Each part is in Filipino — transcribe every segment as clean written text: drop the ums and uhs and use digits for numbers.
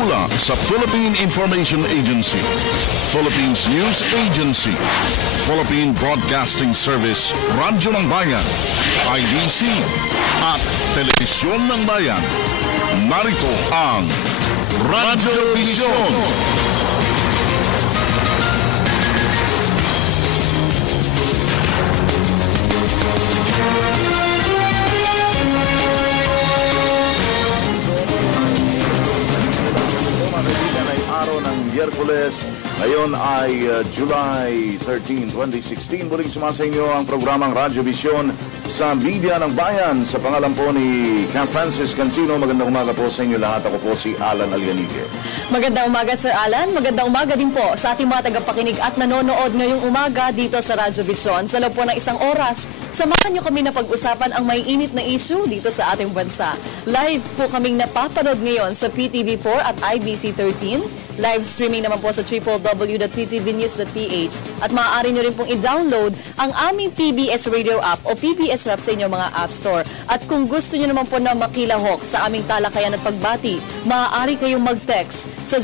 Mula sa Philippine Information Agency, Philippines News Agency, Philippine Broadcasting Service, Radyo ng Bayan, IBC, at Telebisyon ng Bayan. Narito ang Radyo Vision. Miyerkules, ngayon ay July 13, 2016. Muling sumasa inyo ang programang Radyo Vision sa Media ng Bayan. Sa pangalan po ni Camp Francis Cancino, magandang umaga po sa inyo lahat. Ako po si Alan Alianique. Magandang umaga, Sir Alan. Magandang umaga din po sa ating mga tagapakinig at nanonood ngayong umaga dito sa Radyo Vision. Sa loob po ng isang oras, samahan niyo kami na pag-usapan ang may init na issue dito sa ating bansa. Live po kaming napapanood ngayon sa PTV4 at IBC 13. Live streaming naman po sa www.ptvnews.ph at maaari nyo rin pong i-download ang aming PBS Radio app o PBS Rap sa inyong mga app store. At kung gusto nyo naman po na makilahok sa aming talakayan at pagbati, maaari kayong mag-text sa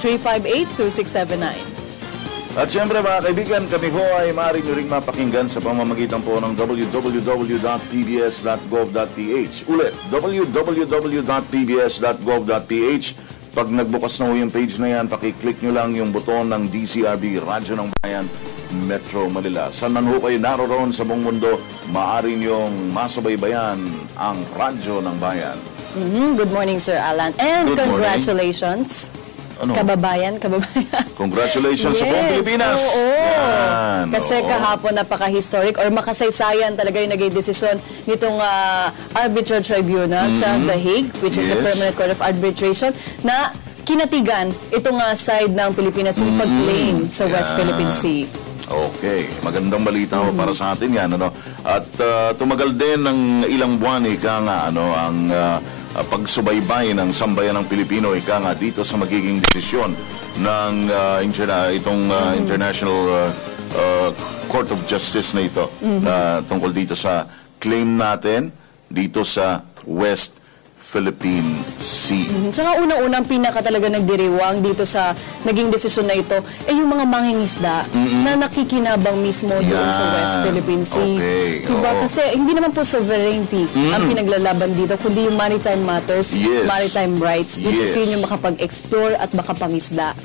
0922-358-2679. At siyempre mga kaibigan, kami ho ay maaari nyo ring mapakinggan sa pamamagitan po ng www.pbs.gov.ph. Ulit, www.pbs.gov.ph. Pag nagbukas na ho yung page na yan, pakiclick nyo lang yung buton ng DCRB, Radyo ng Bayan, Metro Manila. Saan man ho kayo naroon sa buong mundo, maaari nyong masubaybayan ang Radyo ng Bayan. Good morning, Sir Alan. And Good congratulations. Ano? Kababayan. Congratulations sa buong Pilipinas. Oo. Yan, Kasi kahapon napaka-historic or makasaysayan talaga yung naging desisyon nitong arbitral tribunal sa The Hague, which is the Permanent Court of Arbitration, na kinatigan itong side ng Pilipinas yung pag-claim sa West Philippine Sea. Okay, magandang balita ho para sa atin yan, ano. At tumagal din ng ilang buwan ang pagsubaybay ng sambayan ng Pilipino dito sa magiging desisyon ng International Court of Justice na ito tungkol dito sa claim natin dito sa West Philippine Sea. Tsaka unang-unang pinaka talaga nagdiriwang dito sa naging desisyon na ito yung mga mangingisda na nakikinabang mismo doon sa West Philippine Sea. Okay. Diba? Kasi hindi naman po sovereignty ang pinaglalaban dito, kundi yung maritime matters, maritime rights, which is yun yung makapag-explore at makapangisda.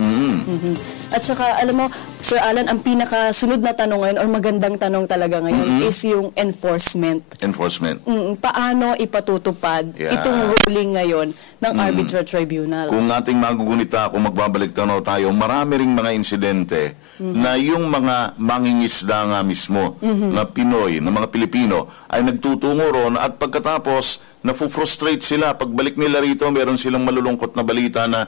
At saka, alam mo, Sir Alan, ang pinakasunod na tanong ngayon or magandang tanong talaga ngayon is yung enforcement. Enforcement. Paano ipatutupad itong ruling ngayon ng arbitral tribunal? Kung ating magugunita, kung magbabalik tanaw tayo, marami ring mga insidente na yung mga mangingisda nga mismo na Pinoy, na mga Pilipino, ay nagtutungo ron at pagkatapos, nafu-frustrate sila. Pagbalik nila rito, meron silang malulungkot na balita na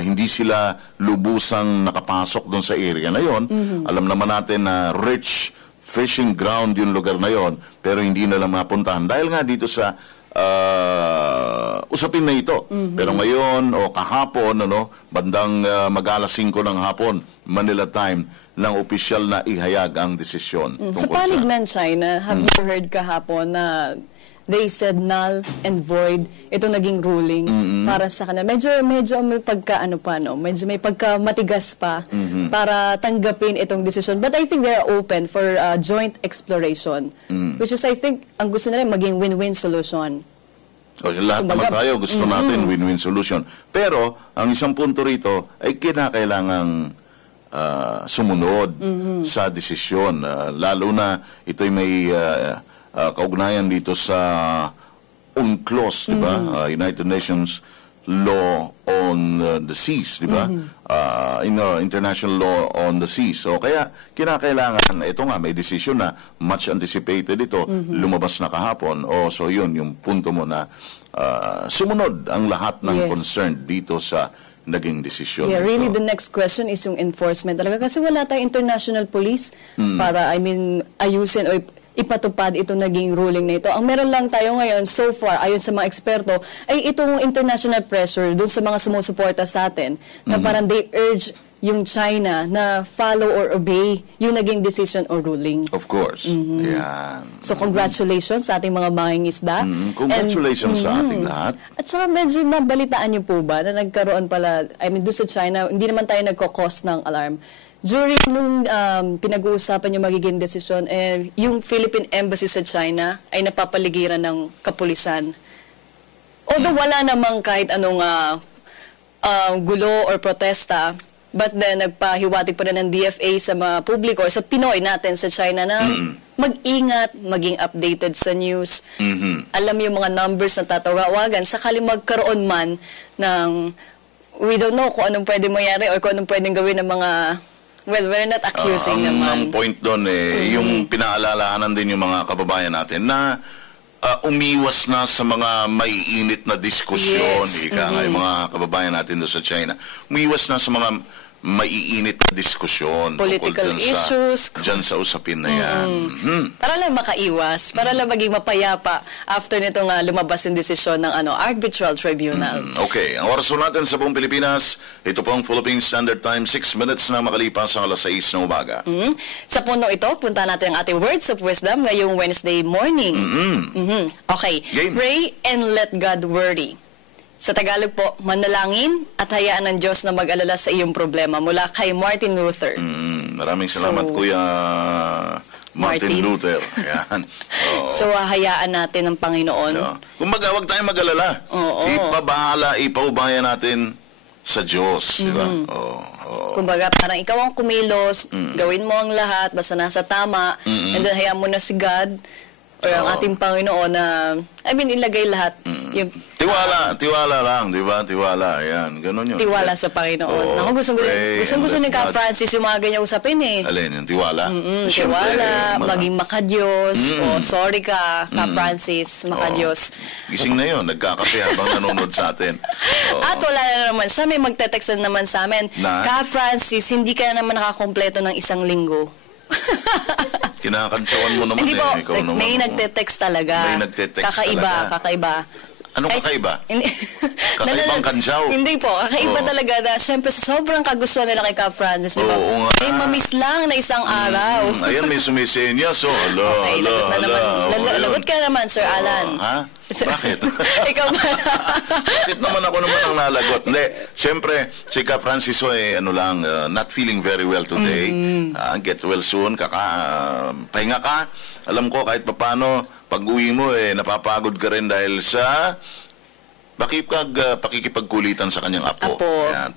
hindi sila lubusang nakapasok doon sa area na yon. Alam naman natin na rich fishing ground yung lugar na yon, pero hindi na lang mapuntahan dahil nga dito sa usapin na ito. Pero ngayon o kahapon, bandang mag-alas 5 ng hapon, Manila time, ng opisyal na ihayag ang desisyon. Sa panig ng China, have you heard kahapon na they said null and void ito naging ruling para sa kanila. Medyo may medyo may pagka matigas pa para tanggapin itong decision. But I think they're open for joint exploration, which is I think ang gusto nila maging win-win solution. Lahat naman tayo gusto natin win-win solution. Pero ang isang punto rito ay kinakailangang sumunod sa desisyon, lalo na ito'y may kaugnayan dito sa UNCLOS, di ba? United Nations Law on the Seas, di ba? International Law on the Seas. So kaya kinakailangan, ito nga, may decision na much anticipated ito, lumabas na kahapon. So yun, yung punto mo na sumunod ang lahat ng concerned dito sa naging desisyon. Really the next question is yung enforcement talaga. Kasi wala tayong international police para, ayusin o ipatupad itong naging ruling na ito. Ang meron lang tayo ngayon, so far, ayon sa mga eksperto, ay itong international pressure dun sa mga sumusuporta sa atin na parang they urge yung China na follow or obey yung naging decision or ruling. Of course. Yan. So congratulations sa ating mga mangingisda. Congratulations sa ating lahat. At saka medyo nabalitaan niyo po ba na nagkaroon pala, doon sa China, hindi naman tayo nagkakos ng alarm. During nung pinag-uusapan yung magiging desisyon, yung Philippine Embassy sa China ay napapaligiran ng kapulisan. Although wala namang kahit anong gulo or protesta, but then nagpahiwatig pa rin ng DFA sa mga publiko or sa Pinoy natin sa China na mag-ingat, maging updated sa news. Alam yung mga numbers na tatawagan, sakali magkaroon man ng, we don't know kung anong pwede mangyari or kung anong pwedeng gawin ng mga, well, we're not accusing naman. Ang point doon yung pinaalalahanan din yung mga kababayan natin na umiwas na sa mga maiinit na diskusyon, yung mga kababayan natin doon sa China. Umiwas na sa mga maiinit na diskusyon. Political issues. Diyan sa usapin na yan. Para lang makaiwas, para lang maging mapayapa after nitong lumabas yung desisyon ng arbitral tribunal. Okay, ang oras po natin sa buong Pilipinas, ito po ang Philippine Standard Time, 6 minutes na makalipas ang alas 6 ng umaga. Sa puno ito, punta natin ang ating words of wisdom ngayong Wednesday morning. Okay, Game. Pray and let God worry. Sa Tagalog po, manalangin at hayaan ng Diyos na mag-alala sa iyong problema mula kay Martin Luther. Maraming salamat, Kuya Martin Luther. Yan. So, hayaan natin ang Panginoon. Kumbaga, huwag tayong mag-alala. Ipaubaya natin sa Diyos. Di ba? Kumbaga, parang ikaw ang kumilos, gawin mo ang lahat, basta nasa tama, and then hayaan mo na si God or ang ating Panginoon na, ilagay lahat. Yung, tiwala lang, di ba? Tiwala, yan. Ganun yun. Tiwala sa Panginoon. Ako gusto ni Ka Francis yung mga ganyan usapin eh. Alin, yung tiwala? Tiwala, maging makadiyos. Sorry Ka Francis, makadiyos. Gising na yun, nagkakape habang nanonood sa atin. At wala na naman siya, may magte-text na naman sa amin. Ka Francis, hindi ka na naman nakakompleto ng 1 linggo. Kinakantsawan mo naman. Hindi po, may nagte-text talaga. May nagte-text kakaiba. Anong kakaiba? Kakaibang kansyaw? Hindi po, kakaiba talaga na syempre sa sobrang kagustuhan nila kay Ka Francis, di ba? May mamiss lang na 1 araw. Ayan, may sumisenya. So, lagot ka naman, Sir Alan. Ha? Bakit? Ikaw ba? Bakit naman ako ang nalagot? Hindi, siyempre, si Ka Francis not feeling very well today. Get well soon. Pahinga ka. Alam ko kahit papano, pag-uwi mo, napapagod ka rin dahil sa pakikipagkulitan sa kanyang apo. Yan,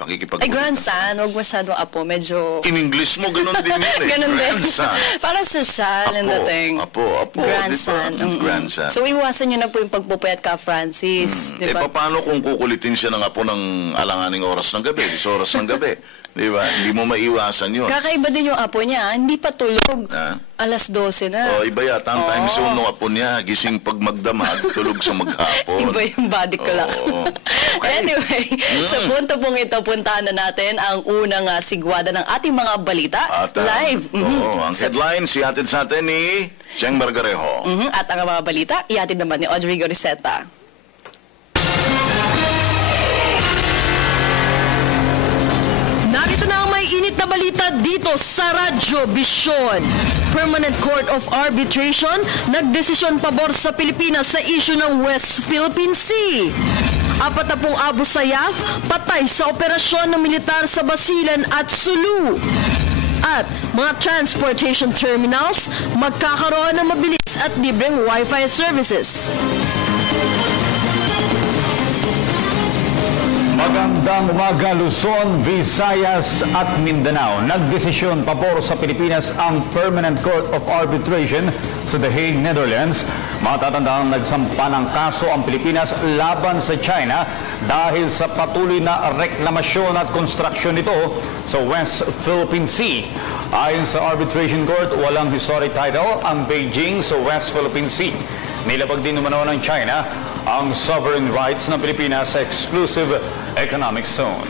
grandson, huwag masyadong apo. Medyo... In English mo, ganun din yun Ganun grandson. din. Para social and dating. Apo. Grandson. Grandson. So, iwasan nyo na po yung pagpupuyat Ka Francis. Diba? Paano kung kukulitin siya ng apo ng alanganing oras ng gabi, 10 oras ng gabi? Di ba? Hindi mo maiwasan yun. Kakaiba din yung apo niya. Hindi pa tulog. Alas 12 na. Iba yata. Ang time zone ng apo niya, gising pag magdamag, tulog sa maghapon. Iba yung body clock. Okay. Anyway, sa punto pong ito, puntahan na natin ang unang sigwada ng ating mga balita. Live. Ang headline, sihatid sa atin ni Cheng Margarejo. At ang mga balita, ihatid naman ni Audrey Goriseta. Narito na ang may init na balita dito sa Radyo Vision. Permanent Court of Arbitration nagdesisyon pabor sa Pilipinas sa issue ng West Philippine Sea. 40 Abu Sayyaf patay sa operasyon ng militar sa Basilan at Sulu. At mga transportation terminals magkakaroon ng mabilis at libreng Wi-Fi services. Magandang umaga, Luzon, Visayas at Mindanao. Nagdesisyon pabor sa Pilipinas ang Permanent Court of Arbitration sa The Hague, Netherlands. Matatandang nagsampa ng kaso ang Pilipinas laban sa China dahil sa patuloy na reklamasyon at konstruksyon nito sa West Philippine Sea. Ayon sa Arbitration Court, walang historic title ang Beijing sa West Philippine Sea. Nilabag din naman ng China ang sovereign rights ng Pilipinas sa exclusive economic zone.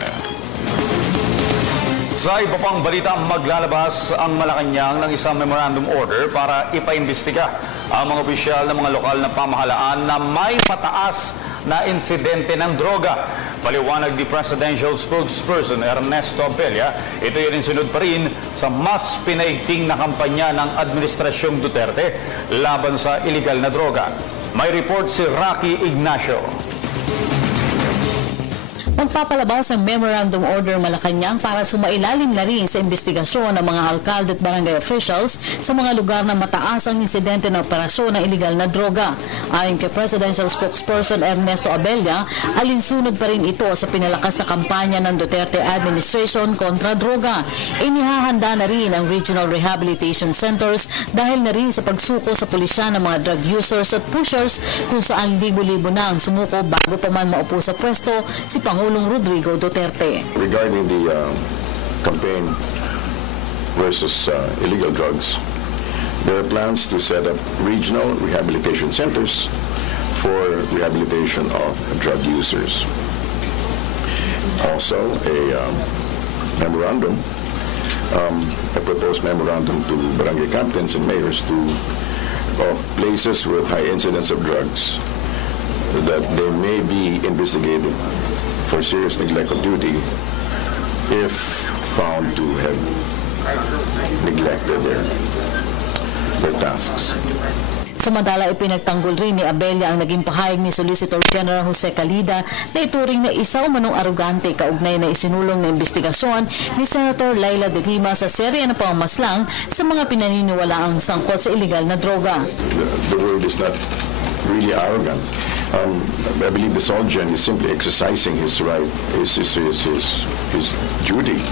Sa iba pang balita, maglalabas ang Malacanang ng isang memorandum order para ipaimbestiga ang mga opisyal ng mga lokal na pamahalaan na may pataas na insidente ng droga. Paliwanag ni Presidential Spokesperson Ernesto Abella, ito rin sunod pa rin sa mas pinaigting na kampanya ng Administrasyong Duterte laban sa iligal na droga. May report si Rocky Ignacio. Magpapalabas ang Memorandum Order Malacanang para sumailalim na rin sa investigasyon ng mga alkalde at barangay officials sa mga lugar na mataas ang insidente ng operasyon ng iligal na droga. Ayon kay Presidential Spokesperson Ernesto Abella, alinsunod pa rin ito sa pinalakas na kampanya ng Duterte Administration kontra droga. Inihahanda na rin ang Regional Rehabilitation Centers dahil na rin sa pagsuko sa pulisya ng mga drug users at pushers kung saan libo-libo na ang sumuko bago pa man maupo sa pwesto si Pangulong Rodrigo Duterte. Regarding the campaign versus illegal drugs, there are plans to set up regional rehabilitation centers for rehabilitation of drug users. Also, a memorandum, a proposed memorandum to barangay captains and mayors of places with high incidence of drugs that they may be investigated for serious neglect of duty if found to have neglected their tasks. Samantala, ipinagtanggol rin ni Abella ang naging pahayag ni Solicitor General Jose Calida na ituring na isa umanong arugante kaugnay na isinulong na investigasyon ni Senator Laila De Lima sa serya ng pamamaslang sa mga pinaniniwalaang sangkot sa iligal na droga. The word is not really arrogant. I believe the Solgen is simply exercising his right, his duty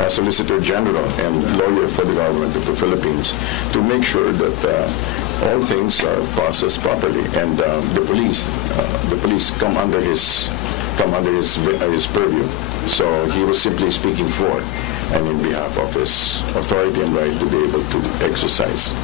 as Solicitor General and lawyer for the government of the Philippines to make sure that all things are processed properly and the police come under his purview. So he was simply speaking for and in behalf of his authority and right to be able to exercise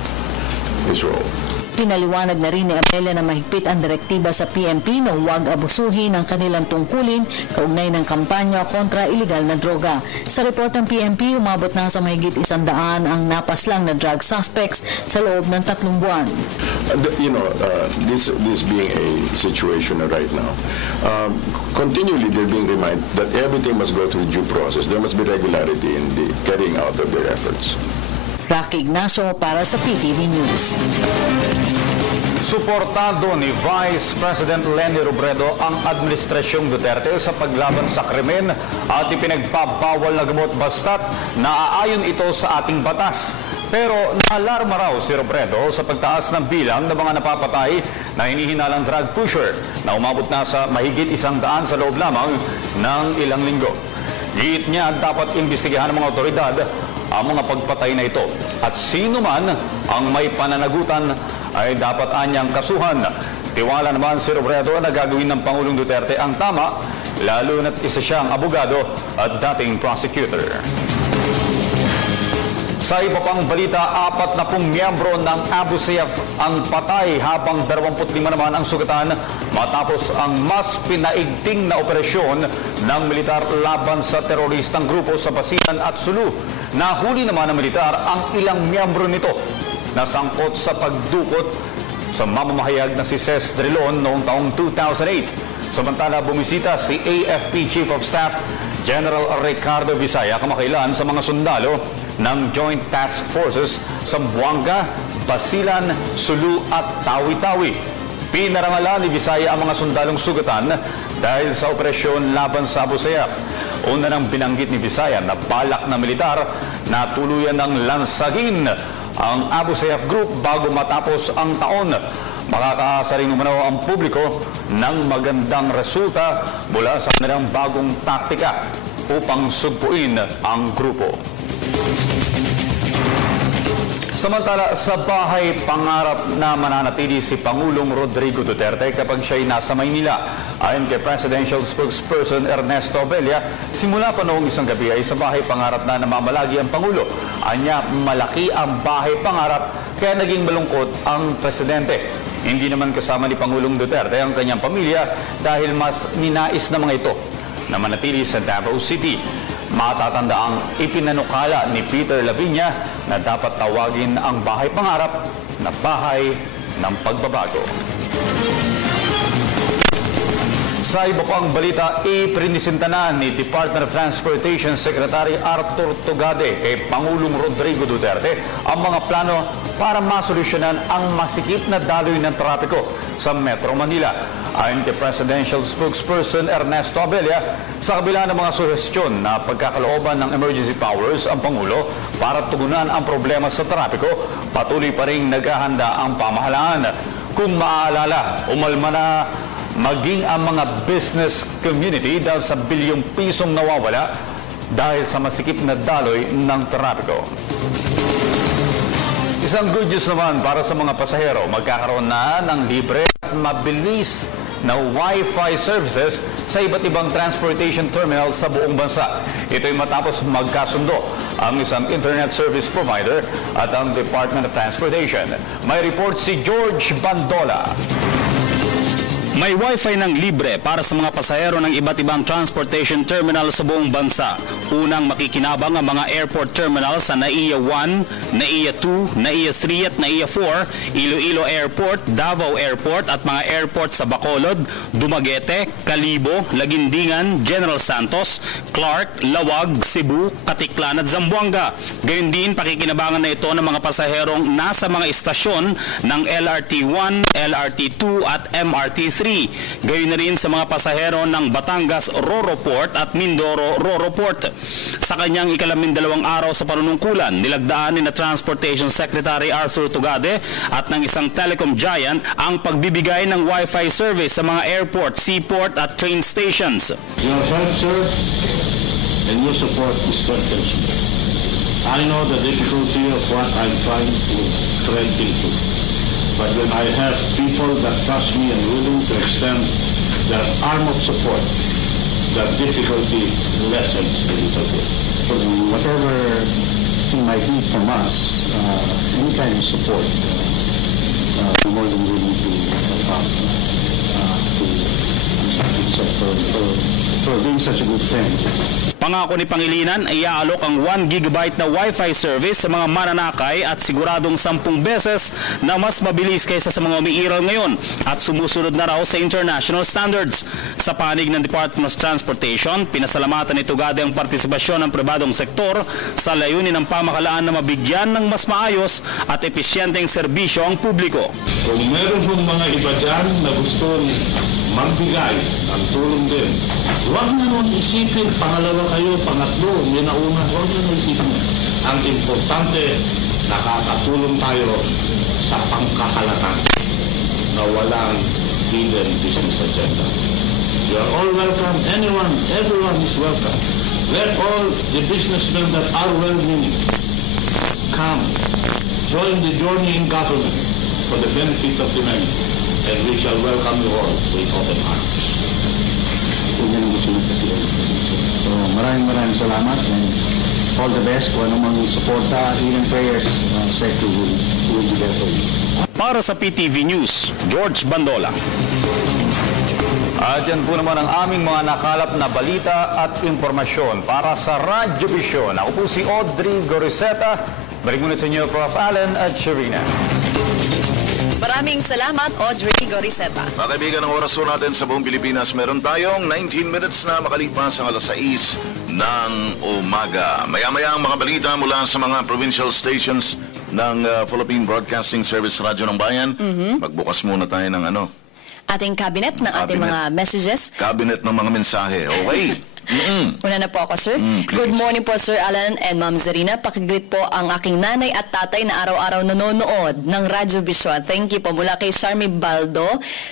his role. Pinaliwanag na rin ni Abella na mahigpit ang direktiba sa PNP na huwag abusuhin ang kanilang tungkulin kaugnay ng kampanya kontra iligal na droga. Sa report ng PNP, umabot na sa mahigit 100 ang napaslang na drug suspects sa loob ng 3 buwan. This being a situation right now, continually they're being reminded that everything must go through due process. There must be regularity in the carrying out of their efforts. Rocky Ignacio para sa PTV News. Suportado ni Vice President Leni Robredo ang Administrasyong Duterte sa paglaban sa krimen at ipinagpapawal na gamot basta't naaayon ito sa ating batas. Pero naalarma raw si Robredo sa pagtaas ng bilang ng mga napapatay na hinihinalang drug pusher na umabot na sa mahigit 100 sa loob lamang ng ilang linggo. Giit niya dapat imbestigahan ng mga otoridad ang mga pagpatay na ito at sino man ang may pananagutan ay dapat anyang kasuhan. Tiwala naman si Robredo na gagawin ng Pangulong Duterte ang tama, lalo na't isa siyang abogado at dating prosecutor. Sa iba pang balita, 40 miyembro ng Abu Sayyaf ang patay habang 25 naman ang sugatan matapos ang mas pinaigting na operasyon ng militar laban sa teroristang grupo sa Basilan at Sulu. Nahuli naman ng militar ang ilang miyembro nito na sangkot sa pagdukot sa mamamahayag na si Ces Drilon noong taong 2008. Samantala, bumisita si AFP Chief of Staff General Ricardo Visaya kamakailan sa mga sundalo ng Joint Task Forces sa Buanga, Basilan, Sulu at Tawi-Tawi. Pinarangalan ni Visaya ang mga sundalong sugatan dahil sa operasyon laban sa Abu Sayyaf. Una nang binanggit ni Visaya na balak na militar na tuluyan ng lansagin ang Abu Sayyaf Group bago matapos ang taon. Makakaasa rin umano ang publiko ng magandang resulta mula sa kanilang bagong taktika upang sugpuin ang grupo. Samantala, sa bahay pangarap na mananatili si Pangulong Rodrigo Duterte kapag siya'y nasa Maynila. Ayon kay Presidential Spokesperson Ernesto Abella, simula pa noong isang gabi ay sa bahay pangarap na namamalagi ang Pangulo. Anya, malaki ang bahay pangarap kaya naging malungkot ang Presidente. Hindi naman kasama ni Pangulong Duterte ang kanyang pamilya dahil mas ninais na mga ito na manatili sa Davao City. Matatanda ang ipinanukala ni Peter Lavinia na dapat tawagin ang bahay pangarap na bahay ng pagbabago. Sa iba pang balita, iprinisinta na ni Department of Transportation Secretary Arthur Tugade kay Pangulong Rodrigo Duterte ang mga plano para masolusyonan ang masikip na daloy ng trapiko sa Metro Manila. Ayon kay Presidential Spokesperson Ernesto Abella, sa kabila ng mga suhestyon na pagkakalooban ng emergency powers ang Pangulo para tugunan ang problema sa trapiko, patuloy pa rin naghahanda ang pamahalaan. Kung maaalala, umalma na maging ang mga business community dahil sa bilyong pisong nawawala dahil sa masikip na daloy ng trapiko. Isang good news naman para sa mga pasahero, magkakaroon na ng libre at mabilis na Wi-Fi services sa iba't ibang transportation terminal sa buong bansa. Ito'y matapos magkasundo ang isang internet service provider at ang Department of Transportation. May report si George Bandola. May Wi-Fi ng libre para sa mga pasahero ng iba't ibang transportation terminal sa buong bansa. Unang makikinabang ang mga airport terminal sa NAIA 1, NAIA 2, NAIA 3 at NAIA 4, Iloilo Airport, Davao Airport at mga airport sa Bacolod, Dumaguete, Calibo, Laguindingan, General Santos, Clark, Lawag, Cebu, Katiklan at Zamboanga. Gayun din pakikinabangan na ito ng mga pasaherong nasa mga istasyon ng LRT 1, LRT 2 at MRT 3. Gayon na rin sa mga pasahero ng Batangas Roro Port at Mindoro Roro Port. Sa kanyang ika-12 araw sa panunungkulan, nilagdaan ni na Transportation Secretary Arthur Tugade at ng isang telecom giant ang pagbibigay ng Wi-Fi service sa mga airport, seaport at train stations. Your help, sir, and your support strengthens me. I know the difficulty of what I'm trying to tread into. But when I have people that trust me and willing to extend their arm of support, that difficulty lessens a little bit. So whatever he might need from us, any kind of support, we're more than willing to for being such a good friend. Pangako ni Pangilinan ay iaalok ang 1 GB na Wi-Fi service sa mga mananakay at siguradong 10 beses na mas mabilis kaysa sa mga umiiral ngayon at sumusunod na raw sa international standards. Sa panig ng Department of Transportation, pinasalamatan ni Tugade ang partisipasyon ng pribadong sektor sa layunin ng pamahalaan na mabigyan ng mas maayos at episyenteng serbisyo ang publiko. Kung meron pong mga iba dyan na gusto magbigay ang tulong din, huwag na nung isipin pangalawa kayo, pangatlo, may nauna, huwag na nung isipin. Ang importante, nakakatulong tayo sa pangkahalatan na walang hidden business agenda. You are all welcome. Everyone is welcome. Let all the businessmen that are well-meaning come, join the journey in government for the benefit of the many. And we shall welcome you all with open arms. So maraming salamat and all the best. Kung anumang suporta, even prayers, Secretary will be there for you. Para sa PTV News, George Bandola. At yan po naman ang aming mga nakalap na balita at informasyon para sa Radyo Vision. Ako po si Audrey Goriseta. Balik muna sa inyo, Prof. Allen at Sherina. Maraming salamat, Audrey Goriseta. Mga kaibigan, ang oras po natin sa buong Pilipinas, meron tayong 19 minutes na makalipas ang alas 6 ng umaga. Maya-maya ang mga balita mula sa mga provincial stations ng Philippine Broadcasting Service Radyo ng Bayan. Magbukas muna tayo ng Ating cabinet ng ating mga messages. Cabinet ng mga mensahe. Okay. Una na po ako, sir. Good morning po, Sir Alan and Ma'am Zarina. Pakigreet po ang aking nanay at tatay na araw-araw nanonood ng Radyo Vision. Thank you po. Mula kay Charmy Baldo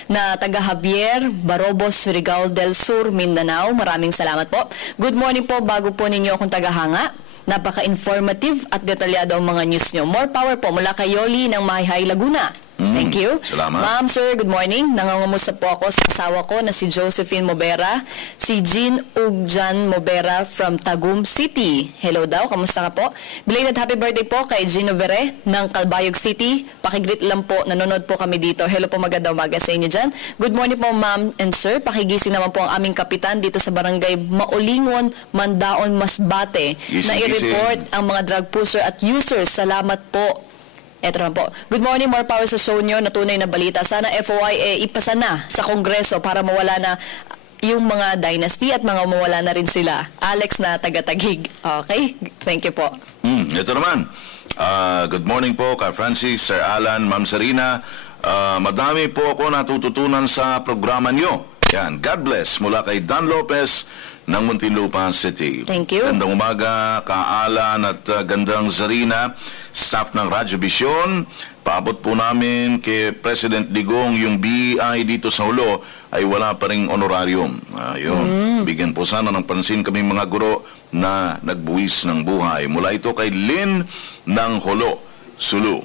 na taga Javier, Barobos, Surigao del Sur, Mindanao. Maraming salamat po. Good morning po. Bago po ninyo akong tagahanga. Napaka-informative at detalyado ang mga news nyo. More power po mula kay Yoli ng Mahayhay, Laguna. Thank you. Salamat. Ma'am, sir, good morning. Nangungumusta po ako sa asawa ko na si Josephine Mobera, si Jean Ugjan Mobera from Tagum City. Hello daw, kamusta ka po? Belated happy birthday po kay Jean Obere ng Calbayog City. Pakigreet lang po, nanonood po kami dito. Hello po, magandang umaga sa inyo dyan. Good morning po, ma'am and sir. Pakigising naman po ang aming kapitan dito sa barangay Maulingon, Mandaon, Masbate na i-report ang mga drug pusher at users. Salamat po. Eto naman po. Good morning, more power sa show nyo na tunay na balita. Sana FOI ipasa na sa Kongreso para mawala na yung mga dynasty at mga mawala na rin sila. Alex na taga-Taguig. Okay? Thank you po. Ito naman. Good morning po, Ka Francis, Sir Alan, Ma'am Sarina. Madami po ako natututunan sa programa nyo. Yan. God bless. Mula kay Dan Lopez ng Muntinlupa City. Thank you. Gandang umaga, Ka Alan at gandang Zarina, staff ng Radyo Vision. Paabot po namin kay President Digong yung BI dito sa Hulo ay wala pa ring honorarium. Bigyan po sana ng pansin kami mga guro na nagbuwis ng buhay. Mula ito kay Lynn ng Hulo, Sulu.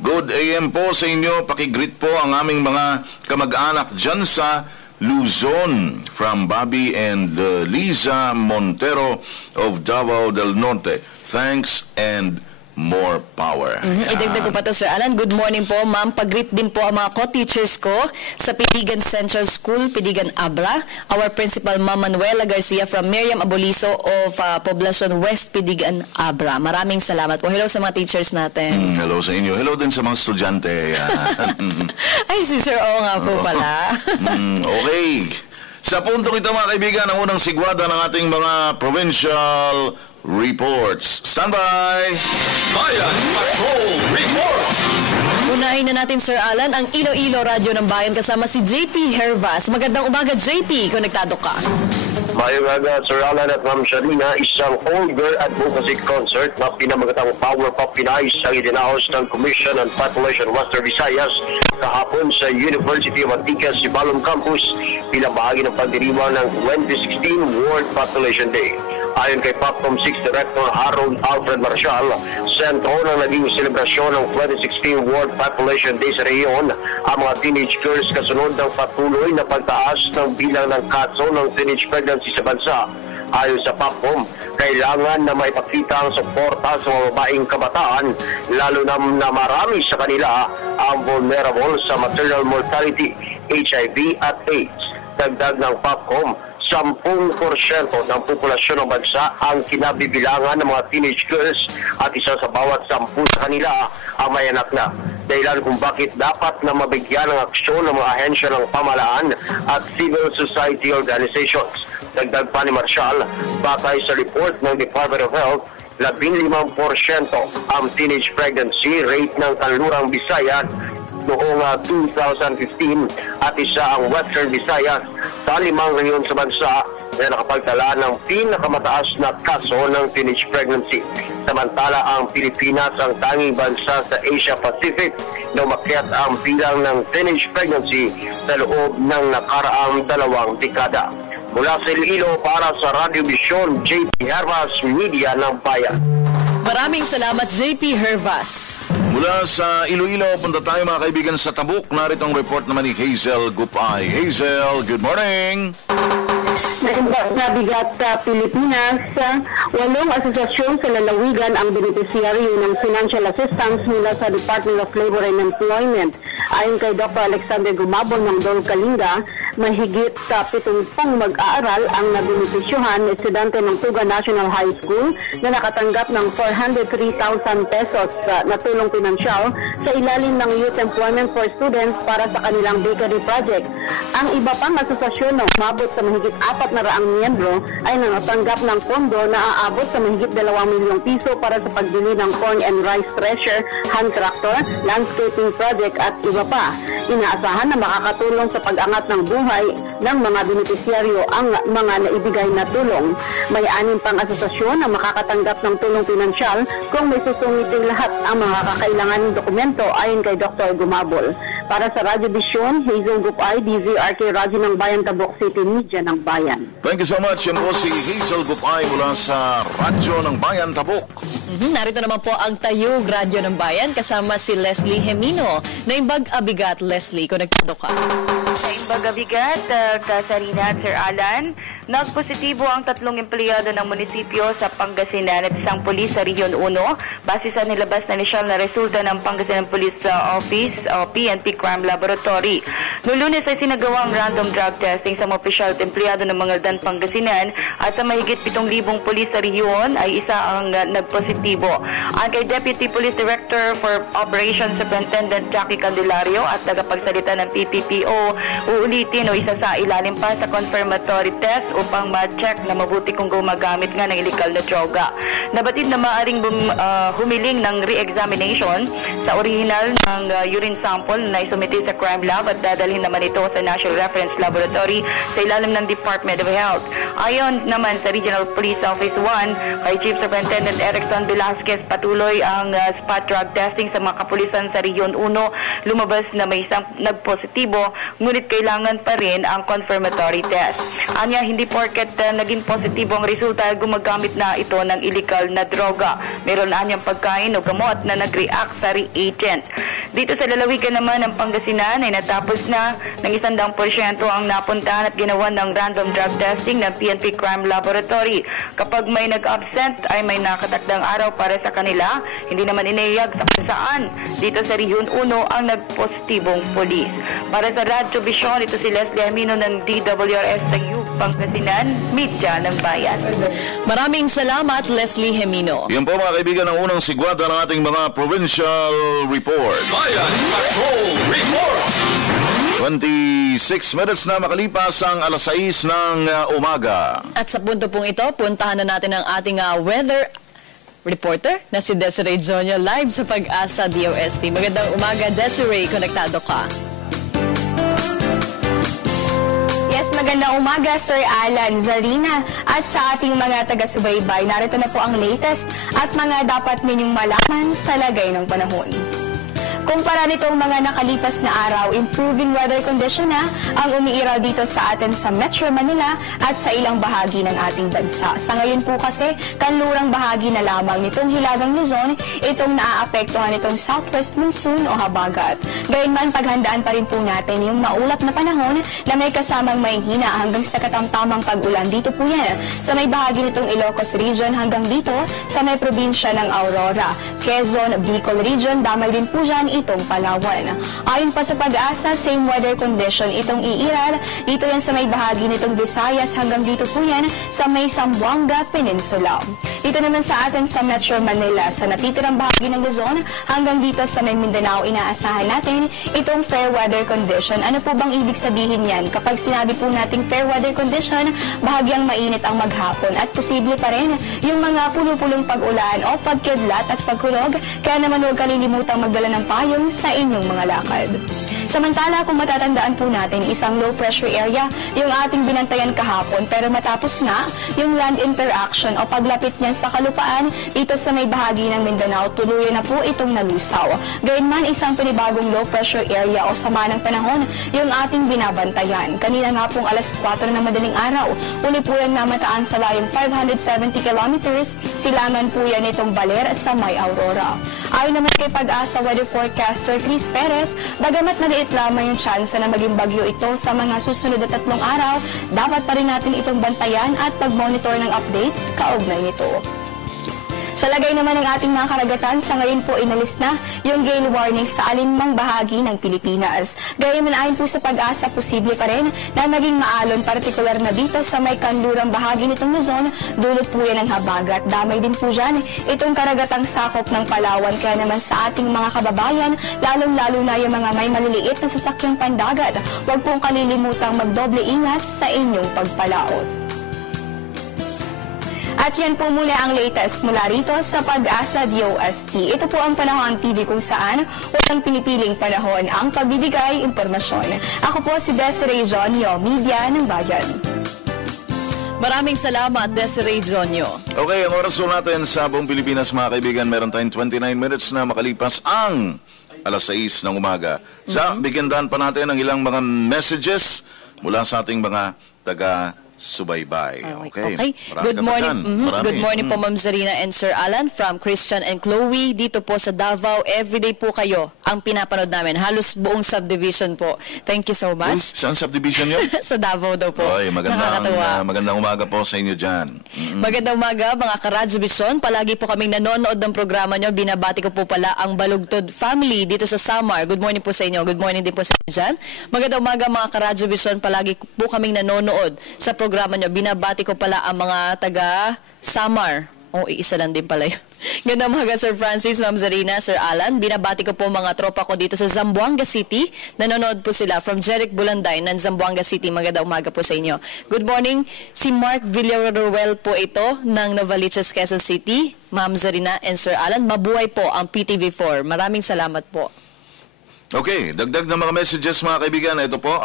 Good AM po sa inyo. Pakigreet po ang aming mga kamag-anak dyan sa Luzon from Bobby and Liza Montero of Davao del Norte. Thanks and more power. Idagdag ko pa to, Sir Alan. Good morning po, ma'am. Pag-greet din po ang mga co-teachers ko sa Piligan Central School, Piligan Abra. Our principal, Ma'am Manuela Garcia from Miriam Aboliso of Poblacion West, Piligan Abra. Maraming salamat po. Hello sa mga teachers natin. Hello sa inyo. Hello din sa mga estudyante. Ay, si Sir O nga po pala. Okay. Sa puntong ito mga kaibigan, ang unang sigwada ng ating mga provincial reports. Stand by! Bayan Patrol Report! Unahin na natin, Sir Alan, ang Iloilo Radyo ng Bayan kasama si JP Hervas. Magandang umaga, JP. Konektado ka. Mayong aga, Sir Alan at Ma'am Sharina, isang all-girl advocacy concert na pinamagatang Power Pop Pinay ang idinaos ng Commission on Population Western Visayas kahapon sa University of Antigua Sibalom Campus bilang bahagi ng pagdiriwang ng 2016 World Population Day. Ayon kay Popcom 6 Director Harold Alfred Marshall, sentro ng naging selebrasyon ng 2016 World Population Day sa rehiyon ang mga teenage girls kasunod ng patuloy na pagtaas ng bilang ng kaso ng teenage pregnancy sa bansa. Ayon sa Popcom, kailangan na maipakita ang suporta sa mga babaeng kabataan, lalo na marami sa kanila ang vulnerable sa maternal mortality, HIV at AIDS. Dagdag ng Popcom, 10% ng populasyon ng bansa ang kinabibilangan ng mga teenage girls at isa sa bawat 10 sa kanila ang may anak na. Dahilan kung bakit dapat na mabigyan ng aksyon ng mga ahensya ng pamahalaan at civil society organizations. Dagdag pa ni Marshall, batay sa report ng Department of Health, 15% ang teenage pregnancy rate ng Kanlurang Visayas noong 2015 at isa ang Western Visayas sa 5 rehiyon sa bansa na nakapagtala ng pinakamataas na kaso ng teenage pregnancy. Samantala, ang Pilipinas ang tanging bansa sa Asia Pacific na umakyat ang bilang ng teenage pregnancy sa loob ng nakaraang 2 dekada. Mula sa Iloilo para sa Radio Vision, JP Hervas, Media ng Bayan. Maraming salamat, JP Hervas. Mula sa Iloilo, punta tayo mga kaibigan sa Tabuk. Narito ang report naman ni Hazel Gupay. Hazel, good morning! Nabigat sa Pilipinas, 8 asosasyon sa lalawigan ang beneficiaryo ng financial assistance mula sa Department of Labor and Employment. Ayon kay Dr. Alexander Gumabon ng Dol Kalinga, mahigit 70 mag-aaral ang nabenepisyohan na estudyante ng Tuga National High School na nakatanggap ng 403,000 pesos na tulong pinansyal sa ilalim ng Youth Employment for Students para sa kanilang bakery project. Ang iba pang asosasyon na umabot sa mahigit 400 miyembro ay nanatanggap ng pondo na aabot sa mahigit 2 milyong piso para sa pagbili ng corn and rice thresher, hand tractor, landscaping project at iba pa. Inaasahan na makakatulong sa pag-angat ng buhay ng mga benepisyaryo ang mga naibigay na tulong. May 6 pang asosasyon na makakatanggap ng tulong pinansyal kung may susungitin lahat ang mga kakailanganing dokumento ayon kay Dr. Gumabol. Para sa Radio Vision, Hazel Gupay, DZRK Radyo ng Bayan, Tabuk City, Media ng Bayan. Thank you so much. Yan po si Hazel Gupay mula sa Radyo ng Bayan, Tabuk. Narito naman po ang Tayug Radyo ng Bayan kasama si Leslie Hemino. Naimbag Abigat, Leslie, konektado ka. Naimbag Abigat, Sarina at Sir Alan. Nagpositibo ang 3 empleyado ng munisipyo sa Pangasinan at isang pulis sa Region 1 base sa nilabas na inisyal na resulta ng Pangasinan Police Office o PNP Crime Laboratory. Noong Lunes ay sinagawang random drug testing sa mga opisyal at empleyado ng mga Dan Pangasinan at sa mahigit 7,000 pulis sa rehiyon ay isa ang nagpositibo. Ang kay Deputy Police Director for Operations Superintendent Jackie Candelario at tagapagsalita ng PPPO, uulitin o isa sa ilalim pa sa confirmatory test upang ma-check na mabuti kung gumagamit nga ng illegal na droga. Nabatid na maaaring humiling ng re-examination sa original ng urine sample na isumiti sa crime lab at dadalhin naman ito sa National Reference Laboratory sa ilalim ng Department of Health. Ayon naman sa Regional Police Office 1, kay Chief Superintendent Erickson Velasquez, patuloy ang spot drug testing sa mga kapulisan sa Region 1. Lumabas na may isang nagpositibo, ngunit kailangan pa rin ang confirmatory test. Anya, hindi porket naging positibo ang resulta, gumagamit na ito ng illegal na droga. Meron na anyang pagkain o gamot na nag-react sa reagent. Dito sa lalawigan naman ng Pangasinan ay natapos na ng 100% ang napuntahan at ginawa ng random drug testing ng PNP Crime Laboratory. Kapag may nag-absent ay may nakatakdang araw para sa kanila, hindi naman iniyag sa kung saan. Dito sa Region 1 ang nagpositibong polis. Para sa Radyo Vision, ito si Leslie Amino ng DWRS sa Pangasinan, Media ng Bayan. Maraming salamat, Leslie Hemino. Yan po mga kaibigan ang unang sigwata ng ating mga provincial report. Bayan Patrol Report. 26 minutes na makalipas ang 6:00 ng umaga. At sa punto pong ito, puntahan na natin ang ating weather reporter na si Desiree Jonio live sa Pag-asa DOST. Magandang umaga, Desiree. Konektado ka. Yes, magandang umaga, Sir Alan, Zarina, at sa ating mga taga-subaybay. Narito na po ang latest at mga dapat ninyong malaman sa lagay ng panahon. Kumpara nitong mga nakalipas na araw, improving weather condition na ang umiiraw dito sa atin sa Metro Manila at sa ilang bahagi ng ating bansa. Sa ngayon po kasi, kanlurang bahagi na lamang nitong Hilagang Luzon, itong naaapektuhan nitong southwest monsoon o habagat. Gayunman, paghandaan pa rin po natin yung maulap na panahon na may kasamang may hina hanggang sa katamtamang pag-ulan. Dito po yan sa may bahagi nitong Ilocos Region hanggang dito sa may probinsya ng Aurora. Quezon, Bicol Region, damay din po dyan itong Palawan. Ayon pa sa Pag-asa, same weather condition itong iiral. Dito yan sa may bahagi nitong Visayas hanggang dito po yan sa may Zamboanga Peninsula. Dito naman sa atin sa Metro Manila, sa natitirang bahagi ng Luzon hanggang dito sa may Mindanao, inaasahan natin itong fair weather condition. Ano po bang ibig sabihin yan? Kapag sinabi po nating fair weather condition, bahagyang mainit ang maghapon at posible pa rin yung mga pulo-pulong pag-ulan o pagkidlat at pagkulog, kaya naman huwag kalilimutang magdala ng payong sa inyong mga lakad. Samantala, kung matatandaan po natin, isang low pressure area yung ating binantayan kahapon, pero matapos na yung land interaction o paglapit niya sa kalupaan dito sa may bahagi ng Mindanao, tuluyan na po itong nalusaw. Gayunman, isang panibagong low pressure area o sama ng panahon yung ating binabantayan. Kanina nga pong 4:00 ng madaling araw, uli po yan namataan sa layong 570 kilometers, silangan po yan itong Baler sa may Aurora. Ayon naman kay Pag-asa weather forecaster Chris Perez, bagamat maliit lamang yung tsansa na maging bagyo ito sa mga susunod na 3 araw, dapat pa rin natin itong bantayan at pag-monitor ng updates kaugnay nito. Sa lagay naman ng ating mga karagatan, sa ngayon po inalis na yung gale warning sa alinmang bahagi ng Pilipinas. Gayunman ayon po sa Pag-asa, posible pa rin na maging maalon, partikular na dito sa may kanlurang bahagi nitong Luzon, dulot po yan ng habagat. Damay din po dyan itong karagatang sakop ng Palawan, kaya naman sa ating mga kababayan, lalong-lalo na yung mga may maliliit na sasakyang pandagat, huwag pong kalilimutang magdoble ingat sa inyong pagpalaot. At yan po mula ang latest mula rito sa Pag-asa DOST. Ito po ang Panahon TV kung saan walang pinipiling panahon ang pagbibigay impormasyon. Ako po si Desiree Jonio, Media ng Bayan. Maraming salamat, Desiree Jonio. Okay, ang oras po natin sa buong Pilipinas, mga kaibigan, meron tayong 29 minutes na makalipas ang 6:00 ng umaga. Bigyan pa natin ang ilang mga messages mula sa ating mga taga subaybay. Okay. Marami Good ka pa morning. dyan. Marami. Good morning po, Ma'am Zarina and Sir Alan from Christian and Chloe. Dito po sa Davao, everyday po kayo ang pinapanood namin. Halos buong subdivision po. Thank you so Uy, much. saan subdivision yun? Sa Davao daw po. Oy, magandang umaga po sa inyo dyan. Magandang umaga, mga ka-Radyo Vision. Palagi po kaming nanonood ng programa nyo. Binabati ko po pala ang Balugtod family dito sa Samar. Good morning po sa inyo. Good morning din po sa inyo dyan. Magandang umaga, mga ka-Radyo Vision. Palagi po kaming nanonood sa programa nyo. Binabati ko pala ang mga taga Samar. Iisa lang din pala yun. Gandang umaga, Sir Francis, Ma'am Zarina, Sir Alan. Binabati ko po mga tropa ko dito sa Zamboanga City. Nanonood po sila from Jeric Bulanday ng Zamboanga City. Magandang umaga po sa inyo. Good morning. Si Mark Villaruel po ito ng Novaliches, Quezon City. Ma'am Zarina and Sir Alan, mabuhay po ang PTV4. Maraming salamat po. Okay, dagdag na mga messages mga kaibigan. Ito po,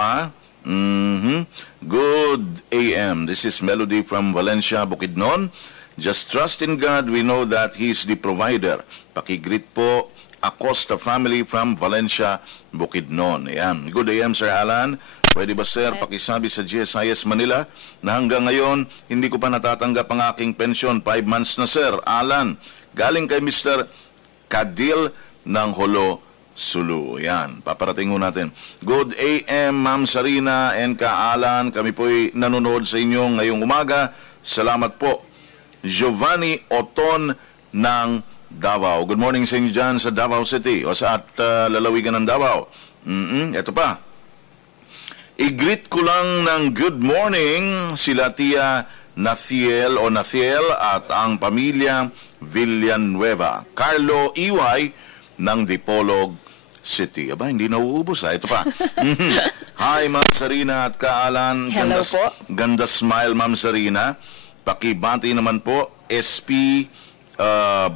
Good AM. This is Melody from Valencia, Bukidnon. Just trust in God. We know that He is the provider. Pakigreet po Acosta family from Valencia, Bukidnon. Ayan. Good AM, Sir Alan. Pwede ba, sir, pakisabi sa GSIS Manila na hanggang ngayon hindi ko pa natatanggap ang aking pensyon. 5 months na, Sir Alan. Galing kay Mr. Kadil ng Holo, Sulu. Yan, paparating ho natin. Good AM, Ma'am Sarina and Ka Alan. Kami po'y nanonood sa inyo ngayong umaga. Salamat po. Giovanni Oton ng Davao. Good morning sa inyo dyan sa Davao City o sa lalawigan ng Davao. Ito pa. I-greet ko lang ng good morning sila Tia Nathiel at ang pamilya Villanueva. Carlo Iway ng Dipolog City. Aba, hindi nauubos Ito pa. Hi, Ma'am Sarina at Ka Alan. Hello po. Ganda smile, Ma'am Sarina. Pakibati naman po, SP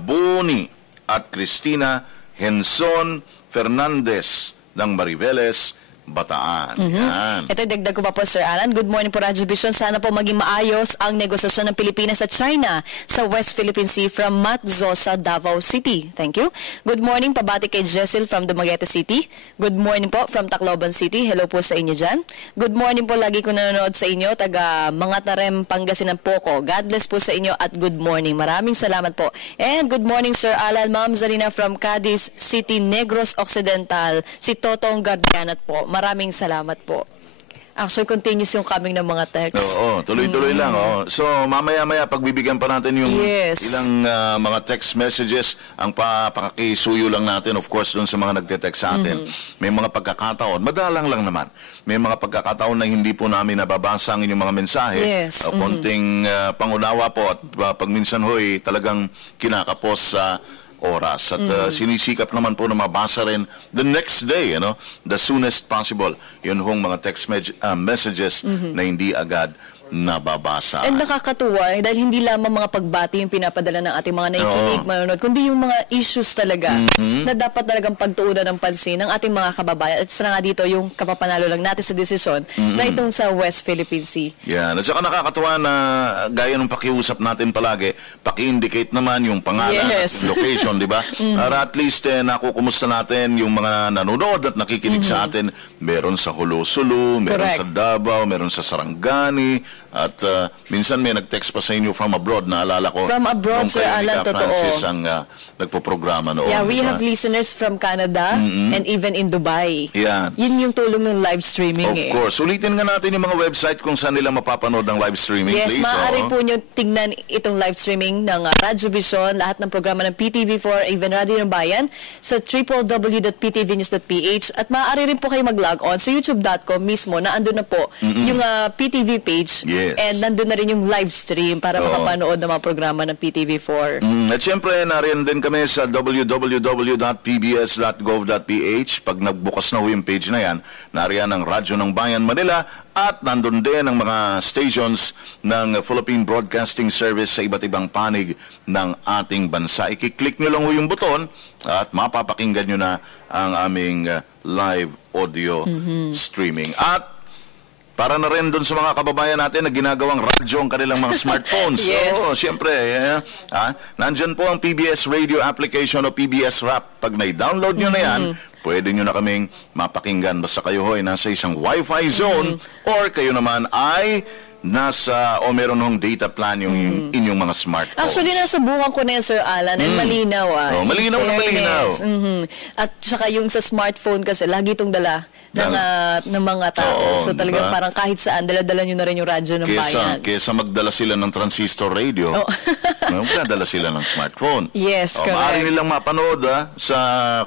Boni at Cristina Henson Fernandez ng Mariveles, Bataan. Yan. Ito, dagdag ko pa po, Sir Alan. Good morning po, Radyo Vision. Sana po maging maayos ang negosasyon ng Pilipinas at China sa West Philippine Sea from Matt Zosa, Davao City. Thank you. Good morning, pabati kay Jessel from Dumaguete City. Good morning po from Tacloban City. Hello po sa inyo dyan. Good morning po, lagi ko nanonood sa inyo, taga mga Tarem, Pangasinan Poco. God bless po sa inyo at good morning. Maraming salamat po. And good morning, Sir Alan. Ma'am Zarina from Cadiz City, Negros Occidental. Si Totong Gardianat po. Maraming salamat po. Actually, continuous yung coming ng mga texts. Oo, tuloy-tuloy lang. So, mamaya-maya, pagbibigyan pa natin yung ilang mga text messages, ang pakakisuyo lang natin, of course, doon sa mga nagte-text sa atin. May mga pagkakataon, madalang lang naman, may mga pagkakataon na hindi po namin nababasa ang inyong mga mensahe. Konting pangunawa po at pag minsan ho'y talagang kinakapos sa oras at sinisikap naman po na mabasa rin the next day, the soonest possible. Yun hong mga text messages na hindi agad nababasa. And nakakatuwa dahil hindi lamang mga pagbati yung pinapadala ng ating mga nakikinig, manonood, kundi yung mga issues talaga na dapat talagang pagtuunan ng pansin ng ating mga kababayan. At sana nga dito yung kapapanalo lang natin sa desisyon na itong sa West Philippine Sea. Yan. At saka nakakatuwa na gaya ng pakiusap natin palagi, paki-indicate naman yung pangalan at location, di ba? Para at least nakukumusta natin yung mga nanonood at nakikinig sa atin. Meron sa Holo-Sulu, meron sa Davao, meron sa Sarangani, at minsan may nag-text pa sa inyo from abroad, naalala ko. From abroad, Sir Alan, totoo. Francis ang nagpo-programa noon. Yeah, we have listeners from Canada and even in Dubai. Yan. Yun yung tulong ng live streaming. Of course. Ulitin nga natin yung mga website kung saan nila mapapanood ang live streaming, please. Yes, maaari po nyo tignan itong live streaming ng Radyo Vision, lahat ng programa ng PTV4, even Radio ng Bayan, sa www.ptvnews.ph, at maaari rin po kayo mag-log on sa youtube.com mismo na andun na po yung PTV page. And nandun na rin yung live stream para makapanood ng mga programa ng PTV4. At syempre, nariyan din kami sa www.pbs.gov.ph. Pag nagbukas na yung page na yan, nariyan ang Radyo ng Bayan Manila at nandun din ang mga stations ng Philippine Broadcasting Service sa iba't ibang panig ng ating bansa. I-click nyo lang yung buton at mapapakinggan nyo na ang aming live audio streaming. At para na rin doon sa mga kababayan natin na ginagawang radyo ang kanilang mga smartphones. Siyempre, nandyan po ang PBS Radio application o PBS Rap. Pag na-download nyo na yan, pwede nyo na kaming mapakinggan. Basta kayo ho'y nasa isang Wi-Fi zone or kayo naman ay nasa o meron hong data plan yung inyong mga smartphones. Actually, nasa buwan ko na yan, Sir Alan, and malinaw Oh, malinaw na malinaw. At saka yung sa smartphone kasi, lagi itong dala ng mga tao. So talagang parang kahit saan, dala-dala nyo na rin yung radyo ng bayan. Kesa magdala sila ng transistor radio, magdala sila ng smartphone. Yes, correct. Maaari nilang mapanood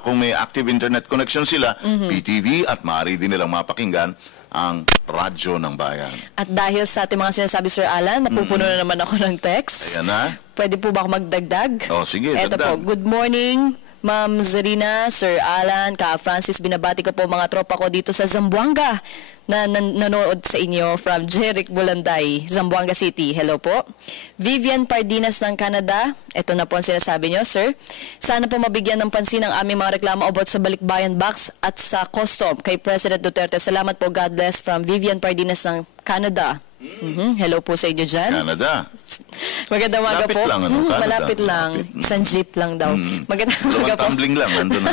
kung may active internet connection sila, PTV, at maaari din nilang mapakinggan ang radyo ng bayan. At dahil sa ating mga sinasabi, Sir Alan, napupuno na naman ako ng text. Ayan na. Pwede po ba ako magdagdag? Sige, Eto dagdag. po, good morning, Ma'am Zarina, Sir Alan, Ka Francis, binabati ko po mga tropa ko dito sa Zamboanga na nanood sa inyo from Jeric Bulanday, Zamboanga City. Hello po. Vivian Pardinas ng Canada. Ito na po ang sinasabi nyo, sir. Sana po mabigyan ng pansin ang aming mga reklamo about sa Balikbayan Box at sa custom kay President Duterte. Salamat po. God bless from Vivian Pardinas ng Canada. Hello po sa inyo dyan. Canada. Magandang umaga po. Lang, ano, malapit lang. Isang jeep lang daw. Magandang umaga po. Tumbling lang. Na.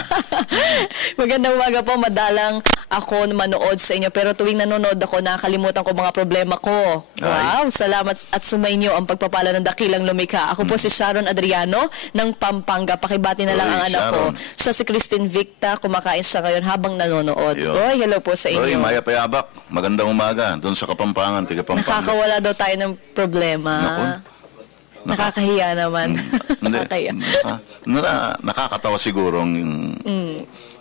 Magandang umaga po. Madalang ako manood sa inyo. Pero tuwing nanonood ako, nakakalimutan ko mga problema ko. Wow. Salamat at sumainyo ang pagpapala ng dakilang lumikha. Ako po si Sharon Adriano ng Pampanga. Pakibati na lang ang anak ko. Siya si Christine Victa. Kumakain siya ngayon habang nanonood. Oy, hello po sa inyo. Oy, Maya Payabak. Magandang umaga. Doon sa Kapampangan, tiga Pampanga. Nakakawala daw tayo ng problema. Nakakahiya naman. Nakakahiya. Nakakatawa siguro ang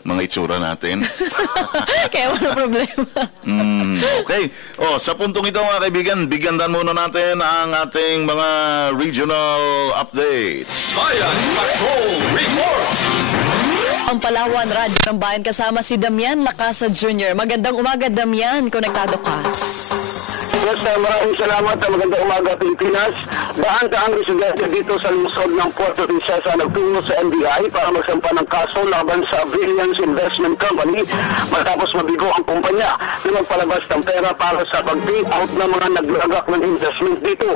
mga itsura natin. Kaya wala problema. Okay. Sa puntong ito mga kaibigan, bigyan muna natin ang ating mga regional updates. Bayan Patrol Report! Ang Palawan Radyo ng Bayan kasama si Damian Lacasa Jr. Magandang umaga, Damian. Konektado ka. Yes, maraming salamat. Magandang umaga, Pilipinas. Daan-daang residente dito sa lungsod ng Puerto Princesa nagtungo sa NBI para magsampa ng kaso laban sa Brilliance Investment Company matapos mabigo ang kumpanya na magpalabas ng pera para sa pag-pay-out ng mga naglagak ng investment dito.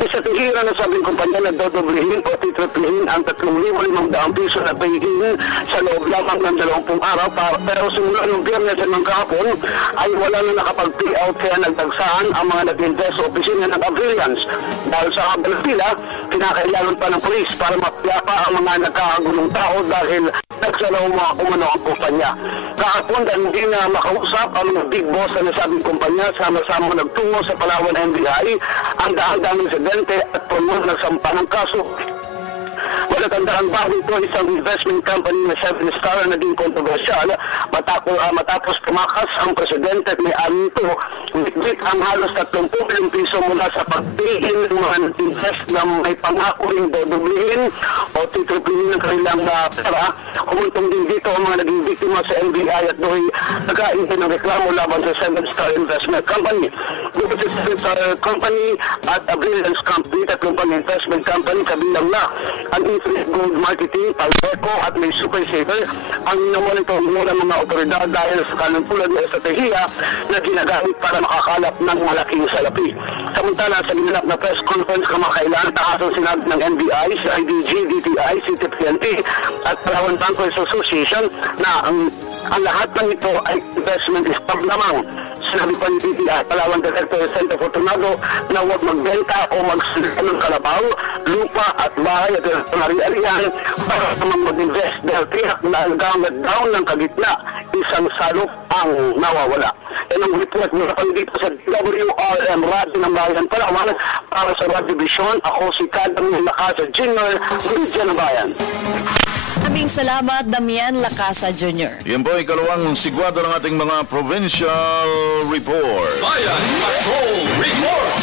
Isa tihira na sabing kumpanya na dodoblihin o titriplihin ang 3,500 piso na pay-in sa loob lamang ng 20 araw pero simula ng Biyernes ng kahapon ay wala na nakapag-pay-out kaya nagtagsaan ang mga nag-invest sa opisina ng Brilliance. Dahil sa kabilang pila, kinakailangan pa ng polis para mapiyapa ang mga nagkakagulong tao dahil nagsalaw mga umano ang kumpanya. Kahapon dahil hindi na makausap ang mga big boss na nasabing kumpanya, sama-sama nagtungo sa Palawan NBI ang daan-daang insidente at puno nagsampa ng kaso. Matatandaan ba ito isang investment company na 7-star na naging kontrobersyal matapos tumakas ang presidente at may-ari nito bitbit ang halos 30 milyong piso mula sa pagtingin ng mga invest na may pangako ring dodoblihin o titriplihin ng kanilang pera. Kumuntong din dito ang mga naging biktima sa NBI at doon nagkaintay ng reklamo laban sa 7-star investment company. Dito sa 7-star company at Brilliance Company, tatlong pang-investment company kabilang na ang Infinite Gold Marketing, Palpeco at may Super Saver ang minamonitor muna mga otoridad dahil sa kanuntulan ng estratehiya na ginagamit para makakalap ng malaking salapi. Samantala sa ginanap na press conference kamakailan, taasang sinabi ng NBI, CIDG, DTI, CTPNP at Palawan Bankers Association na ang lahat ng ito ay investment scam lamang. Sinabi pa ni DTI, Palawan Director Center Fortunado na huwag magbenta o magsalita ng kalabaw, lupa at bahay at ari-arian para naman mag-invest dahil tiyak na hanggang down ng kagitna, isang salop ang nawawala. Yan ang report mula pa dito sa WRM Radio ng Bayan Palawan para sa Radio Vision. Ako si Damian Lacasa Jr. Region ng Bayan. Maraming salamat, Damian Lacasa Jr. Yan po, ikalawang sigwado ng ating mga provincial report. Bayan Patrol Report!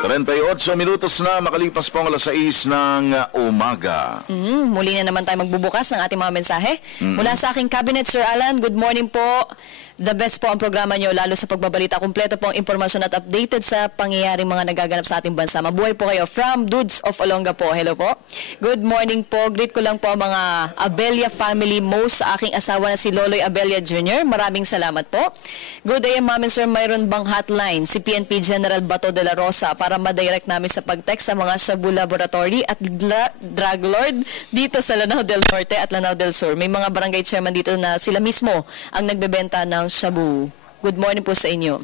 38 minutos na makalipas po ang alas 6 ng umaga. Muli na naman tayo magbubukas ng ating mga mensahe. Mula sa aking cabinet, Sir Alan, good morning po. The best po ang programa nyo, lalo sa pagbabalita. Kompleto po ang impormasyon at updated sa pangyayaring mga nagaganap sa ating bansa. Mabuhay po kayo. From Dudes of Olonga po. Hello po. Good morning po. Greet ko lang po ang mga Abella family, most sa aking asawa na si Loloy Abella Jr. Maraming salamat po. Good day, Ma'am and Sir. Mayroon bang hotline si PNP General Bato de la Rosa para ma-direct namin sa pag-text sa mga Shabu Laboratory at Drug Lord dito sa Lanao del Norte at Lanao del Sur. May mga barangay chairman dito na sila mismo ang nagbebenta ng shabu. Good morning po sa inyo.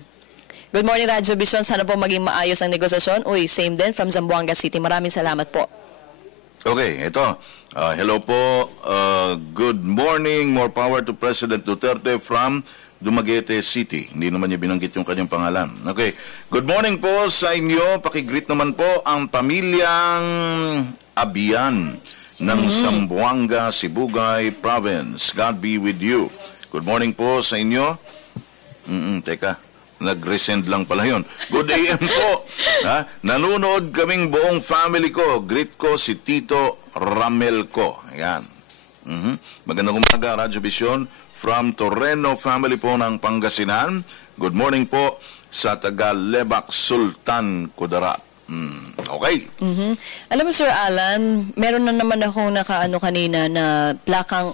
Good morning, Radyo Vision. Sana po maging maayos ang negosasyon. Uy, same din from Zamboanga City. Maraming salamat po. Okay, ito. Hello po. Good morning. More power to President Duterte from Dumaguete City. Hindi naman niya binanggit yung kanyang pangalan. Okay. Good morning po sa inyo. Pakigreet naman po ang pamilyang Abian ng Zamboanga, Sibugay Province. God be with you. Good morning po sa inyo. Teka. Nag-resend lang pala yun. Good AM po. Nanonood kaming buong family ko. Greet ko si Tito Ramelco. Ayan. Magandang umaga, Radyo Vision. From Torreno family po ng Pangasinan. Good morning po sa taga Lebac Sultan Kudarat. Okay. Alam mo, Sir Alan, meron na naman akong nakaano kanina na plakang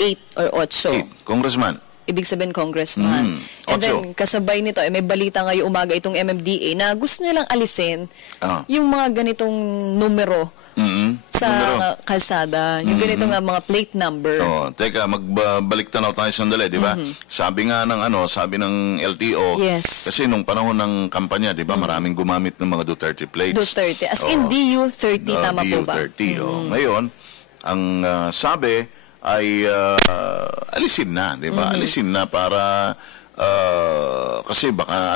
8 or 8. Congressman. Ibig sabihin, Congressman. And then, kasabay nito, may balita ngayong umaga itong MMDA na gusto nilang alisin yung mga ganitong numero sa kalsada. Yung ganitong mga plate number. Teka, magbalik tanaw tayo sandali, di ba? Sabi nga ng sabi ng LTO, kasi nung panahon ng kampanya, di ba, maraming gumamit ng mga Duterte plates. Duterte. As in DU30, tama po ba? DU30. Ngayon, ang sabi ay alisin na, di ba? Alisin na para kasi baka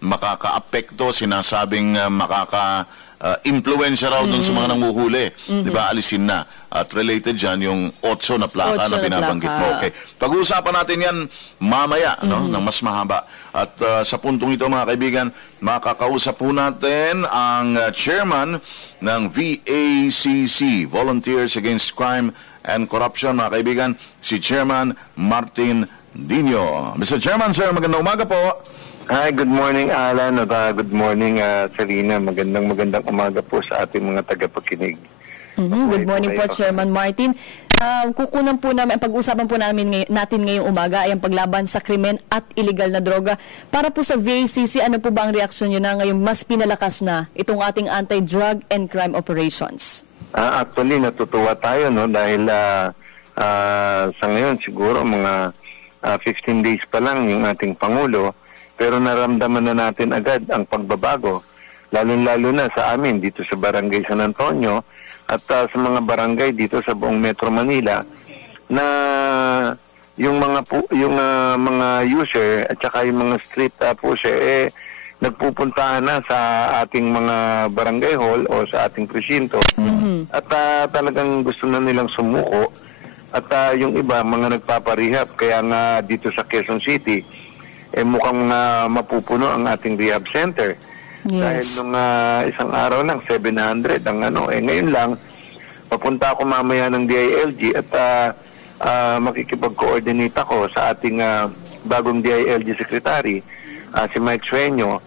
makaka-apekto, sinasabing makaka-impluensya raw dun sa mga nanguhuli. Di ba? Alisin na. At related dyan yung 8 na plaka na binabanggit mo. Okay. Pag-uusapan natin yan mamaya, ng mas mahaba. At sa puntong ito, mga kaibigan, makakausap po natin ang chairman ng VACC, Volunteers Against Crime and Corruption, mga kaibigan, si Chairman Martin Dino. Mr. Chairman, sir, magandang umaga po. Hi, good morning, Alan. Good morning, Selena. Magandang umaga po sa ating mga tagapakinig. Good morning po, Chairman Martin. Kukunan po namin, pag-usapan po natin ngayong umaga ay ang paglaban sa krimen at illegal na droga. Para po sa VACC, ano po ba ang reaksyon nyo na ngayong mas pinalakas na itong ating anti-drug and crime operations? Actually, natutuwa tayo dahil sa ngayon siguro mga 15 days pa lang yung ating Pangulo, pero naramdaman na natin agad ang pagbabago, lalo-lalo na sa amin dito sa Barangay San Antonio at sa mga barangay dito sa buong Metro Manila na yung mga user at saka yung mga street pusher nagpupuntahan na sa ating mga barangay hall o sa ating presinto at talagang gusto na nilang sumuko at yung iba mga nagpaparehab, kaya nga dito sa Quezon City mukhang mapupuno ang ating rehab center. Dahil nung isang araw lang 700 ang ngayon lang papunta ako mamaya ng DILG at makikipag-coordinate ako sa ating bagong DILG secretary, si Mike Sueño,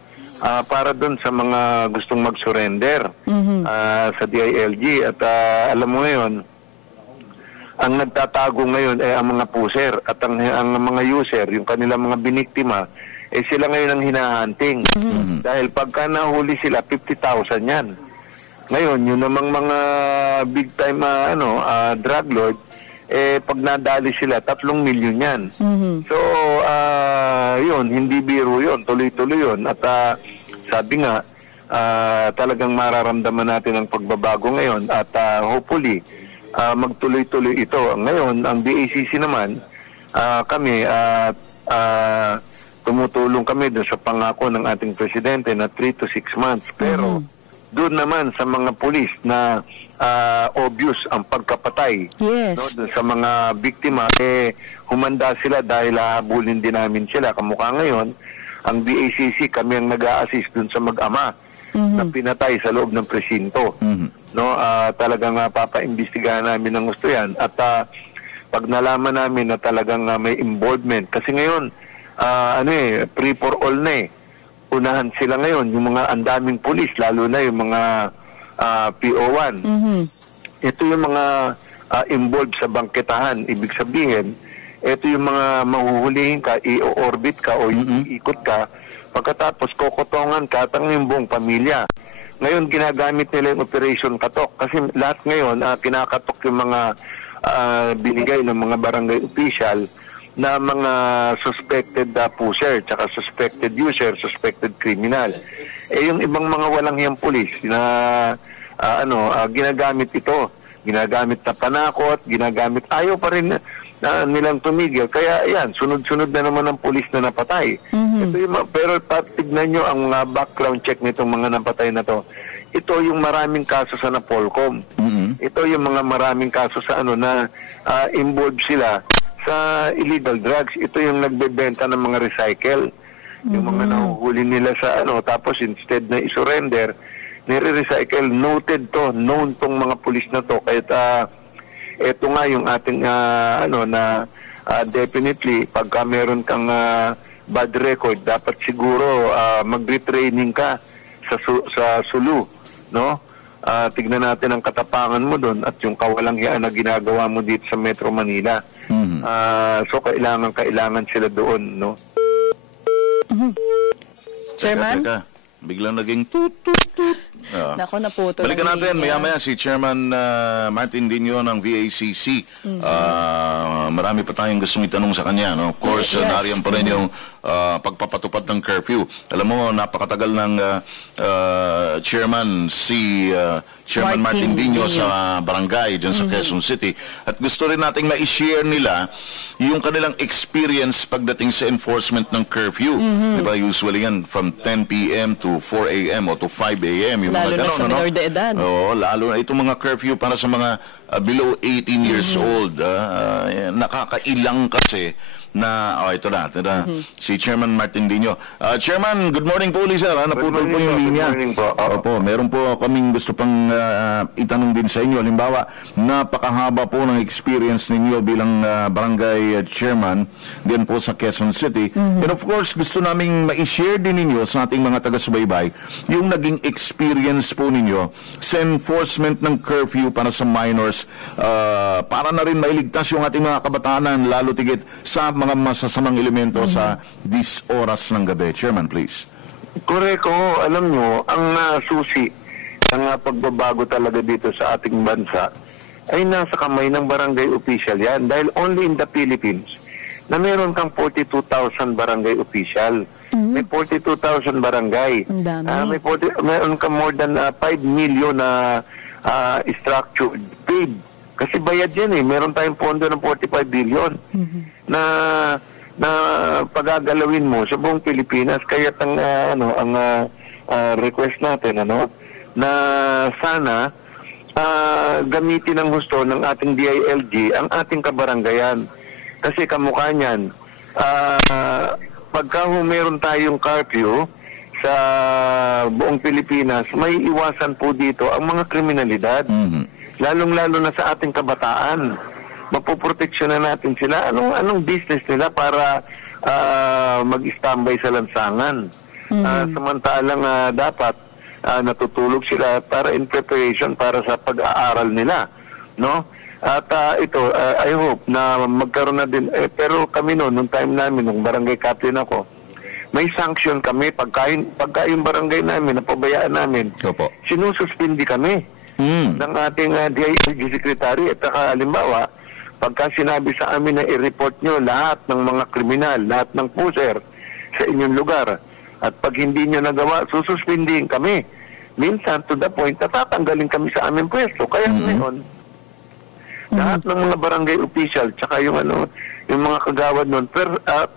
para doon sa mga gustong mag-surrender sa DILG. At alam mo ngayon, ang nagtatago ngayon ay ang mga puser at ang mga user, yung kanilang mga biniktima, sila ngayon ang hinahunting. Dahil pagka nahuli sila, 50,000 yan. Ngayon, yun namang mga big time drug lord, pag nadali sila, 3 milyon yan. So, yun, hindi biro yun, tuloy-tuloy yun. At sabi nga, talagang mararamdaman natin ang pagbabago ngayon at hopefully, magtuloy-tuloy ito. Ngayon, ang BACC naman, kami, tumutulong kami doon sa pangako ng ating presidente na 3 to 6 months. Pero, doon naman sa mga pulis na obvious ang pagkapatay doon sa mga biktima, humanda sila dahil hahabulin din namin sila. Kamukha ngayon, ang BACC, kami ang nag-a-assist doon sa mag-ama na pinatay sa loob ng presinto. Talagang papaimbestigahan namin ng gusto yan. At pag nalaman namin na talagang may involvement, kasi ngayon, free for all na unahan sila ngayon, yung mga andaming pulis, lalo na yung mga PO1. Ito yung mga involved sa bangketahan. Ibig sabihin, ito yung mga mahuhulihin ka, i-orbit ka o iikot ka, pagkatapos kokotongan ka at ang buong pamilya. Ngayon, ginagamit nila yung Operation Katok. Kasi lahat ngayon, kinakatok yung mga binigay ng mga barangay official na mga suspected pusher, tsaka suspected user, suspected criminal. Yung ibang mga walang hiyang pulis na ginagamit ito, ginagamit na panakot, ginagamit, ayaw pa rin nilang tumigil. Kaya yan, sunod-sunod na naman ang pulis na napatay. Ito yung, pero tignan nyo ang background check nitong mga napatay na to. Ito yung maraming kaso sa Napolcom. Ito yung mga maraming kaso sa na involved sila sa illegal drugs. Ito yung nagbebenta ng mga recycle. Yung mga nahuhuli nila sa tapos instead na isurrender, nire-recycle. Noted to, known tong mga pulis na to. Kaya ito nga yung ating definitely pagka meron kang bad record, dapat siguro mag-retraining ka sa Sulu, no? Tignan natin ang katapangan mo doon at yung kawalang hiyaan na ginagawa mo dito sa Metro Manila. So kailangan sila doon, no? Chairman? Teka. Biglang naging tut-tut-tut. Nako, naputol. Balikan natin, maya-maya si Chairman Martin Dino ng VACC. Marami pa tayong gustong itanong sa kanya. No? Of course, nariyan pa rin yung pagpapatupad ng curfew. Alam mo, napakatagal ng Chairman Chairman Martin Dino sa barangay dyan sa Quezon City. At gusto rin nating ma-share nila yung kanilang experience pagdating sa enforcement ng curfew. Diba, usually yan from 10 p.m. to 4 a.m. o to 5 a.m. Yung lalo mga na sa minor de edad. Oo, lalo na itong mga curfew para sa mga below 18 years old. Nakakailang kasi na, ito na, si Chairman Martin Dino. Chairman, good morning po, sir. Naputol po yung linya. Good morning po. Opo, meron po kaming gusto pang itanong din sa inyo. Halimbawa, napakahaba po ng experience ninyo bilang barangay chairman din po sa Quezon City. And of course, gusto naming ma-share din ninyo sa ating mga taga-subaybay yung naging experience po ninyo sa enforcement ng curfew para sa minors, para na rin mailigtas yung ating mga kabataan, lalo tigit sa mga masasamang elemento sa dis oras ng gabi. Chairman, please. Koreko, alam nyo, ang susi ng pagbabago talaga dito sa ating bansa ay nasa kamay ng barangay official yan. Dahil only in the Philippines na meron kang 42,000 barangay official. May 42,000 barangay. Meron kang more than 5 million na structured paid. Kasi bayad yan Meron tayong pondo ng 45 billion na pagagalawin mo sa buong Pilipinas. Kaya ang request natin na sana gamitin ng gusto ng ating DILG ang ating kabaranggayan. Kasi kamukha niyan, pagka meron tayong curfew sa buong Pilipinas, may iwasan po dito ang mga kriminalidad. Lalong-lalo na sa ating kabataan. Mapoproteksyonan natin sila. Anong business nila para mag-standby sa lansangan? Samantalang dapat natutulog sila para in preparation para sa pag-aaral nila. No? At ito, I hope na magkaroon na din. Pero kami nung time namin, nung barangay captain ako, may sanction kami pagka yung barangay namin, napabayaan namin, sinususpindi kami ng ating DILG secretary. At halimbawa, pagka sinabi sa amin na i-report nyo lahat ng mga kriminal, lahat ng puser sa inyong lugar, at pag hindi nyo nagawa, sususpindihin kami. Minsan, to the point, natatanggalin kami sa aming pwesto. Kaya ngayon, lahat ng mga barangay official, tsaka yung mga kagawad nun,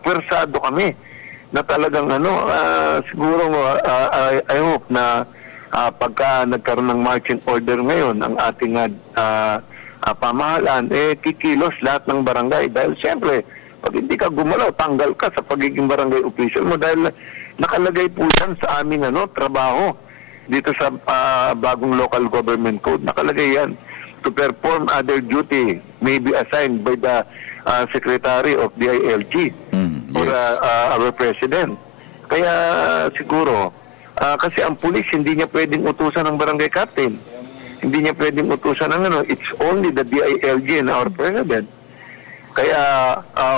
pwersado kami na talagang siguro I hope na pagka nagkaroon ng marching order ngayon ang ating pamahalaan, kikilos lahat ng barangay. Dahil siyempre, pag hindi ka gumalaw, tanggal ka sa pagiging barangay official mo dahil nakalagay po yan sa aming trabaho dito sa bagong local government code. Nakalagay yan. To perform other duty may be assigned by the Secretary of DILG or our President. Kaya siguro, kasi ang pulis hindi niya pwedeng utusan ng barangay captain. Hindi niya pwedeng utusan ng it's only the DILG and our President. Kaya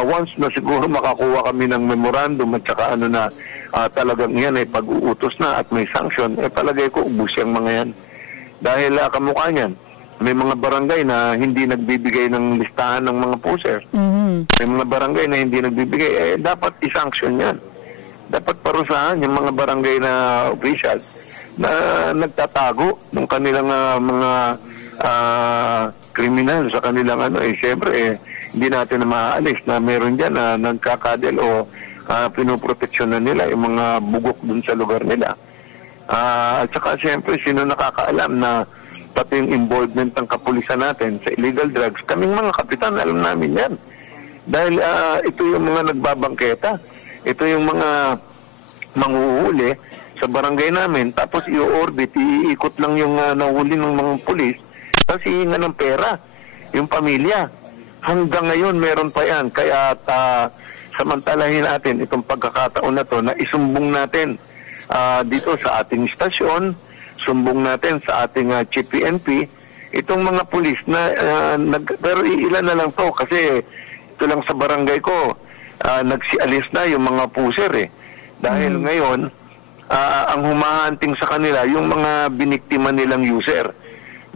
once na siguro makakuha kami ng memorandum at saka talagang yan ay pag-uutos na at may sanction, palagay ko ubus yung mga yan. Dahil kamukha niyan, may mga barangay na hindi nagbibigay ng listahan ng mga puser. May mga barangay na hindi nagbibigay, dapat i-sanction yan. Dapat parusahan yung mga barangay na officials na nagtatago ng kanilang mga kriminal sa kanilang siyempre hindi natin na maaalis na meron dyan na nagkakadel o pinoproteksyonan nila yung mga bugok dun sa lugar nila. At saka siyempre sino nakakaalam na pati yung involvement ng kapulisan natin sa illegal drugs, kaming mga kapitan alam namin yan. Dahil ito yung mga nagbabangketa, ito yung mga manghuhuli sa barangay namin, tapos i-orbit, iikot lang yung nahuli ng mga pulis, tapos hihinga ng pera, yung pamilya. Hanggang ngayon, meron pa yan. Kaya samantalahin natin itong pagkakataon na to na isumbong natin dito sa ating istasyon, sumbong natin sa ating Chief PNP, itong mga pulis na, pero ilan na lang to kasi ito lang sa barangay ko, nagsialis na yung mga puser Dahil ngayon, ang humahanting sa kanila yung mga biniktima nilang user.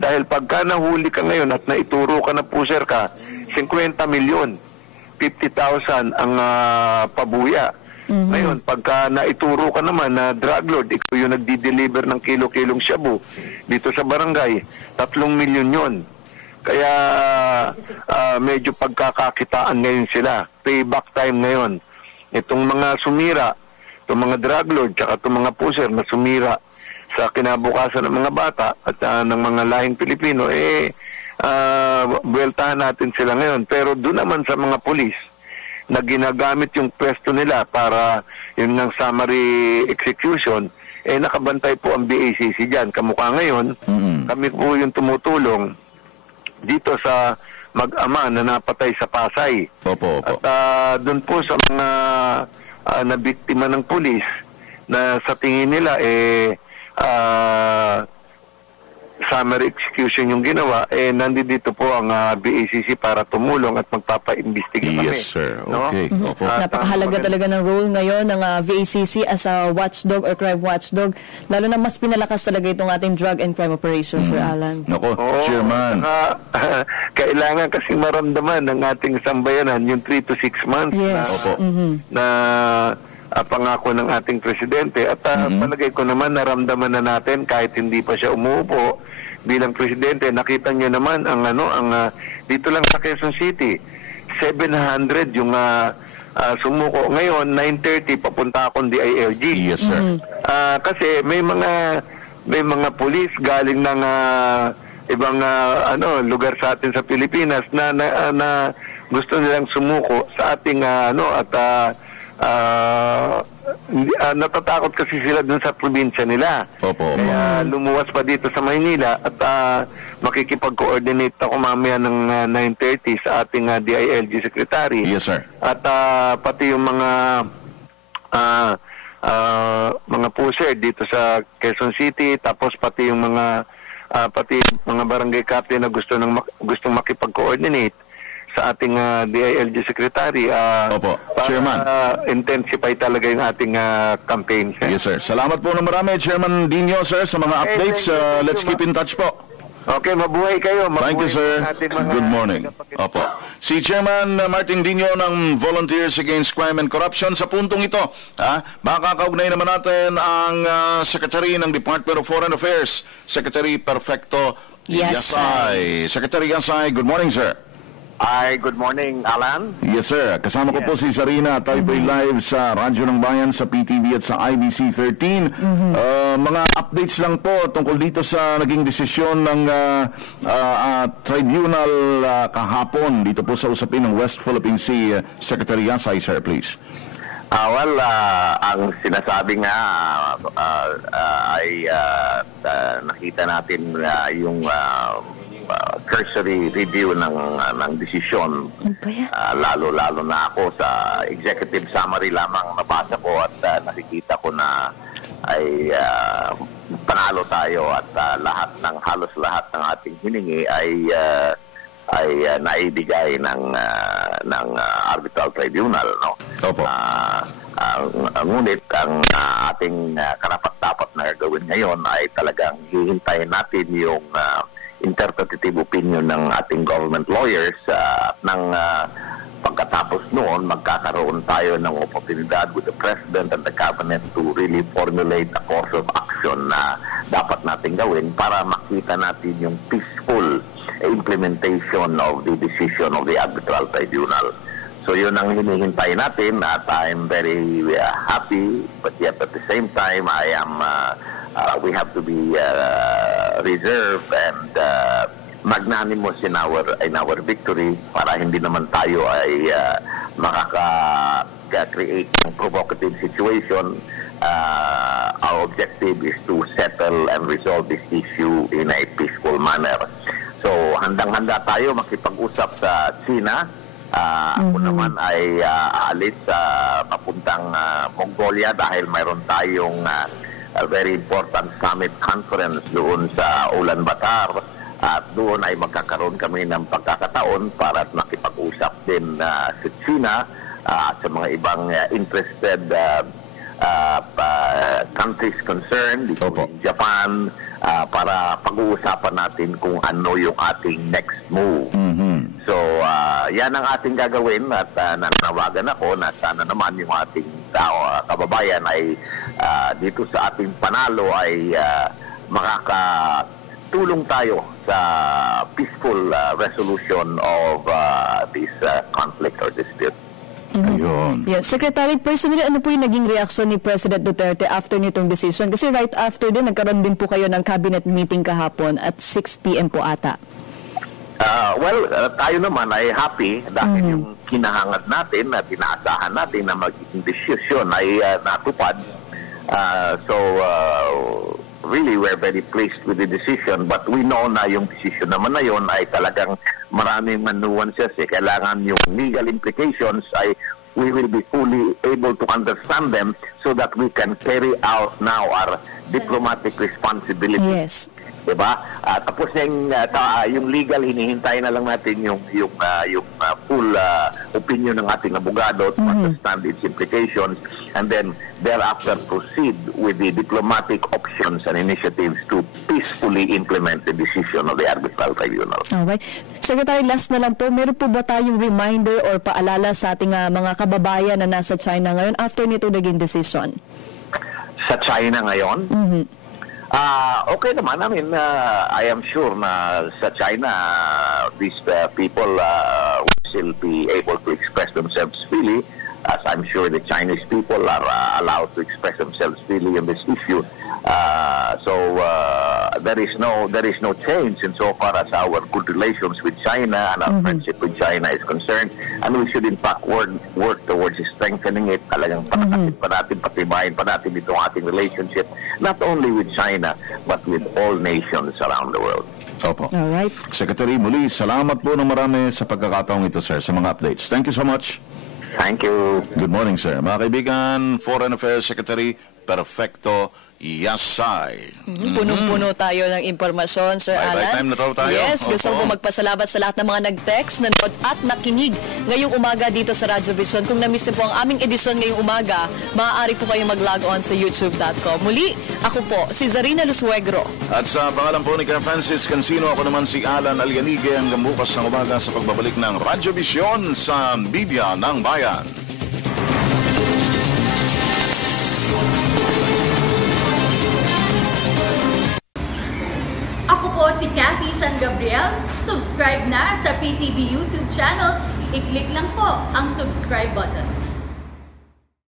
Dahil pagka nahuli ka ngayon at naituro ka na puser ka, 50 milyon, 50,000 ang pabuya. Ngayon, pagka naituro ka naman na drug lord, ikaw yung nagdi-deliver ng kilo-kilong shabu dito sa barangay, 3 milyon yon. Kaya medyo pagkakakitaan ngayon sila. Payback time ngayon. Itong mga sumira, itong mga drug lord, tsaka itong mga puser na sumira sa kinabukasan ng mga bata at ng mga lahing Pilipino, buweltahan natin sila ngayon. Pero doon naman sa mga pulis na ginagamit yung pwesto nila para yung ng summary execution, nakabantay po ang BACC dyan. Kamukha ngayon, kami po yung tumutulong dito sa mag-ama na napatay sa Pasay. Opo. At doon po sa mga nabiktima ng pulis na sa tingin nila summary execution yung ginawa, nandito po ang BACC para tumulong at magpapaimbestiga kami. Yes, sir. Okay. No? Napakahalaga talaga ng role ngayon ng VACC as a watchdog or crime watchdog. Lalo na mas pinalakas talaga itong ating drug and crime operations, Sir Alan. Nako, Chairman. Kailangan kasi maramdaman ng ating sambayanan yung 3 to 6 months na pangako ng ating presidente at palagay ko naman naramdaman na natin kahit hindi pa siya umuupo bilang presidente. Nakita niyo naman ang dito lang sa Quezon City 700 yung sumuko. Ngayon 9:30 papunta akong DILG. Yes, sir. Kasi may mga pulis galing ng ibang lugar sa atin sa Pilipinas na gusto nilang sumuko sa ating natatakot kasi sila dun sa probinsya nila. Kaya lumuwas pa dito sa Maynila at makikipag-coordinate ako mamaya ng 9:30 sa ating DILG Secretary. Yes, sir. At pati yung mga puser dito sa Quezon City, tapos pati yung mga barangay captain na gustong makipag-coordinate sa ating DILG Secretary Chairman. Intensify talaga yung ating campaign. Yes, sir. Salamat po na marami, Chairman Dino, sir, sa mga updates. Let's keep in touch po. Okay, mabuhay kayo. Thank you, sir. Good morning. Opo. Si Chairman Martin Dino ng Volunteers Against Crime and Corruption. Sa puntong ito, makakaugnay naman natin ang Secretary ng Department of Foreign Affairs, Secretary Perfecto Yasay. Secretary Yasay, good morning, sir. Hi, good morning, Alan. Yes, sir. Kasama ko po si Sarina. Tayo po'y live sa Radyo ng Bayan, sa PTV at sa IBC 13. Mga updates lang po tungkol dito sa naging desisyon ng tribunal kahapon dito po sa usapin ng West Philippine Sea. Secretary Yasay, sir, please. Ang sinasabi nga ay nakita natin yung cursory review ng desisyon. Lalo-lalo na ako sa executive summary lamang nabasa ko at nakikita ko na ay panalo tayo at halos lahat ng ating hiningi ay naibigay ng arbitral tribunal, no? Opo. Ngunit ang ating karapat-dapat na gawin ngayon ay talagang hihintayin natin yung interpretative opinion ng ating government lawyers ng pagkatapos noon, magkakaroon tayo ng oportunidad with the President and the Cabinet to really formulate a course of action na dapat natin gawin para makita natin yung peaceful implementation of the decision of the Arbitral Tribunal. So yun ang hinihintay natin at I'm very happy, but yet at the same time we have to be reserved and magnanimous in our victory para hindi naman tayo ay makaka-create ng provocative situation. Our objective is to settle and resolve this issue in a peaceful manner. So handang-handa tayo makipag-usap sa China. Ako naman ay aalis papuntang Mongolia dahil mayroon tayong a very important summit conference doon sa Ulaanbaatar. At doon ay magkakaroon kami ng pagkakataon para makipag-usap din sa China at sa mga ibang interested countries concerned, Japan, para pag-uusapan natin kung ano yung ating next move. So, yan ang ating gagawin at nanawagan ako na sana naman yung ating kababayan ay dito sa ating panalo ay makakatulong tayo sa peaceful resolution of this conflict or dispute. Ayun. Yes. Secretary, personally, ano po yung naging reaksyon ni President Duterte after nitong decision? Kasi right after din, nagkaroon din po kayo ng cabinet meeting kahapon at 6 p.m. po ata. Tayo naman ay happy dahil yung kinahangad natin at inaasahan natin na magiging desisyon ay natupad. Really, we're very pleased with the decision, but we know na yung decision naman na yun ay talagang maraming nuances. Kailangan yung legal implications ay we will be fully able to understand them so that we can carry out now our diplomatic responsibility. Yes. Diba? Tapos yung legal, hinihintay na lang natin yung full opinion ng ating abogado to understand its implications and then thereafter proceed with the diplomatic options and initiatives to peacefully implement the decision of the Arbitral Tribunal. Alright. Secretary, last na lang po, meron po ba tayong reminder or paalala sa ating mga kababayan na nasa China ngayon after nito naging decision? Sa China ngayon? Okay naman. I mean, I am sure na sa China, these people will still be able to express themselves freely, as I'm sure the Chinese people are allowed to express themselves freely on this issue. There is no change insofar as our good relations with China and our friendship with China is concerned, and we should in fact work towards strengthening it. Talagang patibayin pa natin itong ating relationship, not only with China but with all nations around the world. Opo. Alright. Secretary, muli, salamat po ng marami sa pagkakataong ito, sir, sa mga updates. Thank you so much. Thank you. Good morning, sir. Mga kaibigan, Foreign Affairs Secretary Perfecto Yasay. Punong-puno tayo ng impormasyon, Sir Alan. Time na tayo. Yes, gusto ko magpasalamat sa lahat ng mga nag-text, nanood at nakinig ngayong umaga dito sa Radyo Vision. Kung na-miss niyo po ang aming edisyon ngayong umaga, maaari po kayong mag-log on sa youtube.com. Muli, ako po, si Zarina Lusuegro. At sa pangalan po ni Kaya Francis Cancino, ako naman si Alan Alganige, hanggang bukas ng umaga sa pagbabalik ng Radyo Vision sa Media ng Bayan. Si Cathy San Gabriel, subscribe na sa PTV YouTube channel. I-click lang po ang subscribe button.